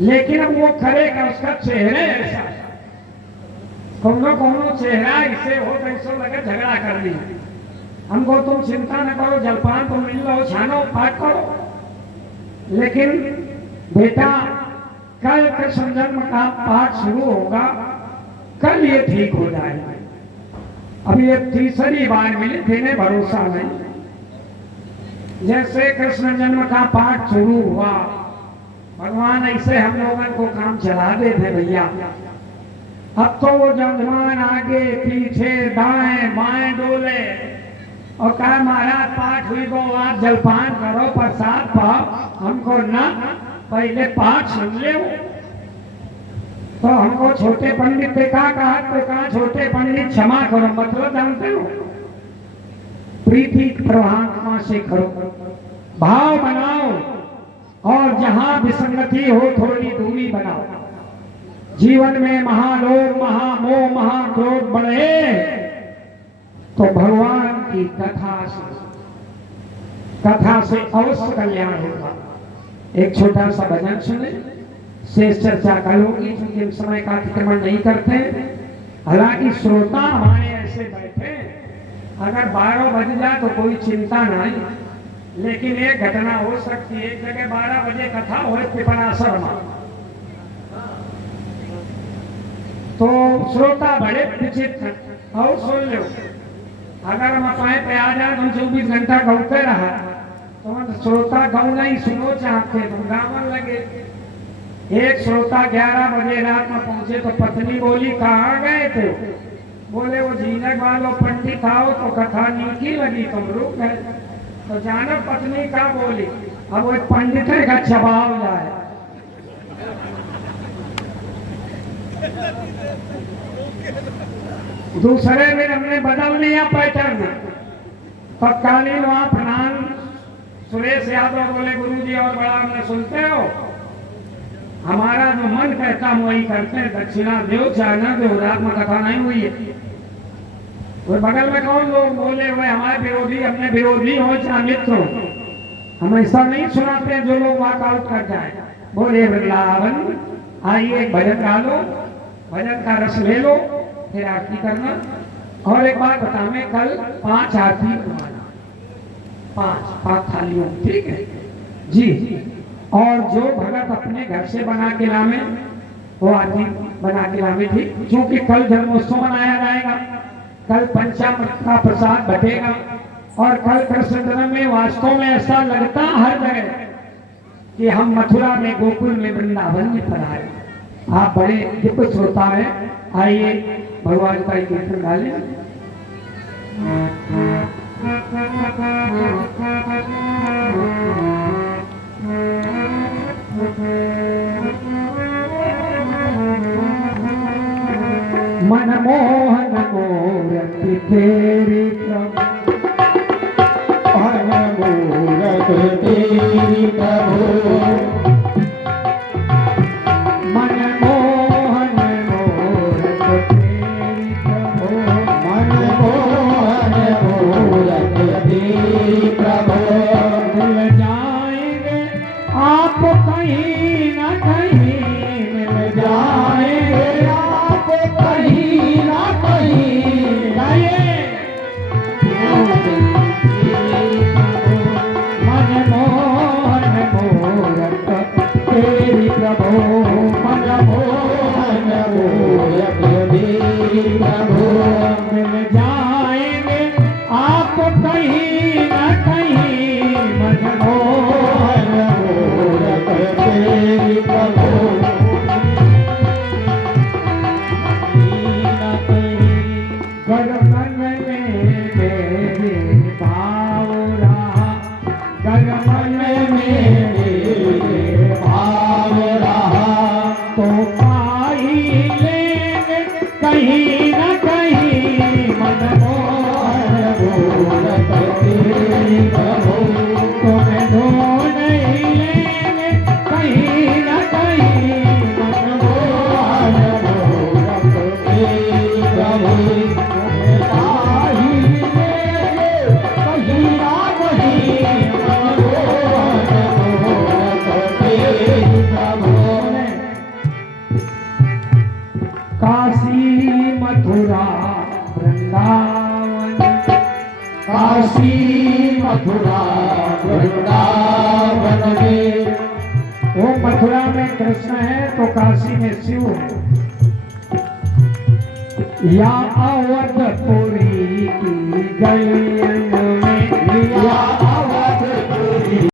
लेकिन अब वो करेगा, उसका चेहरे ऐसा, कोनो चेहरा इसे हो तो ऐसा लगे झगड़ा कर ली। हमको तुम चिंता न करो, जलपान तुम मिल लो, छानो पाठ करो। लेकिन बेटा कल कृष्ण जन्म का पाठ शुरू होगा, कल ये ठीक हो जाएगा। अभी ये तीसरी बार मिली, देने भरोसा नहीं। जैसे कृष्ण जन्म का पाठ शुरू हुआ, भगवान ऐसे हम लोगों को काम चला दे थे भैया। अब तो वो जजमान आगे पीछे दाएं बाएं डोले और कहा महाराज पाठ हुई को आप जलपान करो, प्रसाद पाओ, हमको ना पहले पाठ सुन ले। तो हमको छोटे पंडित ने कहा तो कहा छोटे पंडित क्षमा करो, मतलब जानते हो, प्रीति परमात्मा से करो, भाव बनाओ और जहां विसंगति हो थोड़ी दूरी बनाओ। जीवन में महालोभ महामोह महाक्रोध बढ़े तो भगवान की कथा से अवश्य कल्याण होगा। एक छोटा सा भजन सुने, शेष चर्चा कल होगी, क्योंकि हम समय का अतिक्रमण नहीं करते। हालांकि श्रोता हमारे ऐसे बैठे, अगर 12 बज जाए तो कोई चिंता नहीं, लेकिन एक घटना हो सकती है। एक जगह 12 बजे कथा हो पिपरासर में, तो श्रोता बड़े विचित्र और सुन लो। अगर हम पाए पे आ जाए, हम 24 घंटा गौते रहा तो हम श्रोता गौ नहीं सुनो चाहते, तो गावन लगे। एक श्रोता 11 बजे रात में पहुंचे तो पत्नी बोली कहाँ गए थे? बोले वो जीनक वालों पंडित आओ तो कथा नीकी लगी, तुम रुक गए। तो जानो पत्नी का बोली, अब वो पंडित है का छबाव जाए। दूसरे दिन हमने बदल लिया पैटर्न। तत्कालीन वहां प्रधान सुरेश यादव बोले गुरुजी और बड़ा हमने सुनते हो, हमारा जो मन कहता हम वही करते हैं, दक्षिणा दो चाहे न दो, रात में कथा नहीं हुई है। वो बगल में कौन लोग बोले हुए हमारे विरोधी, अपने विरोधी हो चाहे मित्र हो, हम ऐसा नहीं सुनाते जो लोग वॉकआउट कर जाए। बोले वृंदावन आइए एक भजन गा लो, भजन का रस ले लो, फिर आरती करना। और एक बात बता, मैं कल 5 आरती करवाना, 5 थालियों, ठीक है जी। और जो भगत अपने घर से बना के लावे वो आरती बना के लावे, ठीक। क्योंकि कल जन्मोत्सव मनाया जाएगा, कल पंचामृत का प्रसाद बटेगा, और कल कृष्ण जन्म में वास्तव में ऐसा लगता हर जगह कि हम मथुरा में, गोकुल में, वृंदावन में पधारे। आप बड़े दिव्य श्रोता हैं, आइए भगवान का कीर्तन गालें। मनमोहन मूर्ति तेरी प्रभु, मूरत तेरी प्रभु, मनमोहन मूर्त तेरी प्रभु, मनमोहन मूरत तेरी प्रभु। मिल जाएंगे आप कहीं न कहीं, मिल जाएंगे आप कहीं ना कहीं, मनमोहन मूरत तेरी प्रभु, मनमोहन मूरत तेरी प्रभु। मिल जाएंगे आप कहीं न कहीं, मनमोहन मूरत तेरी प्रभु। गर मन में मेरे भाव रहा, गर मन में मेरे भाव रहा, तो पाई लेंगे कहीं न कहीं, मनमोहन मूरत तेरी प्रभु। तुम्हें धो नहीं लेंगे कहीं न कहीं, मनमोहन मूरत तेरी प्रभु। मनमोहन काशी मथुरा वृंदावन में। वो मथुरा में कृष्ण है तो काशी में शिव है। या अवधपुरी की गलियन में, या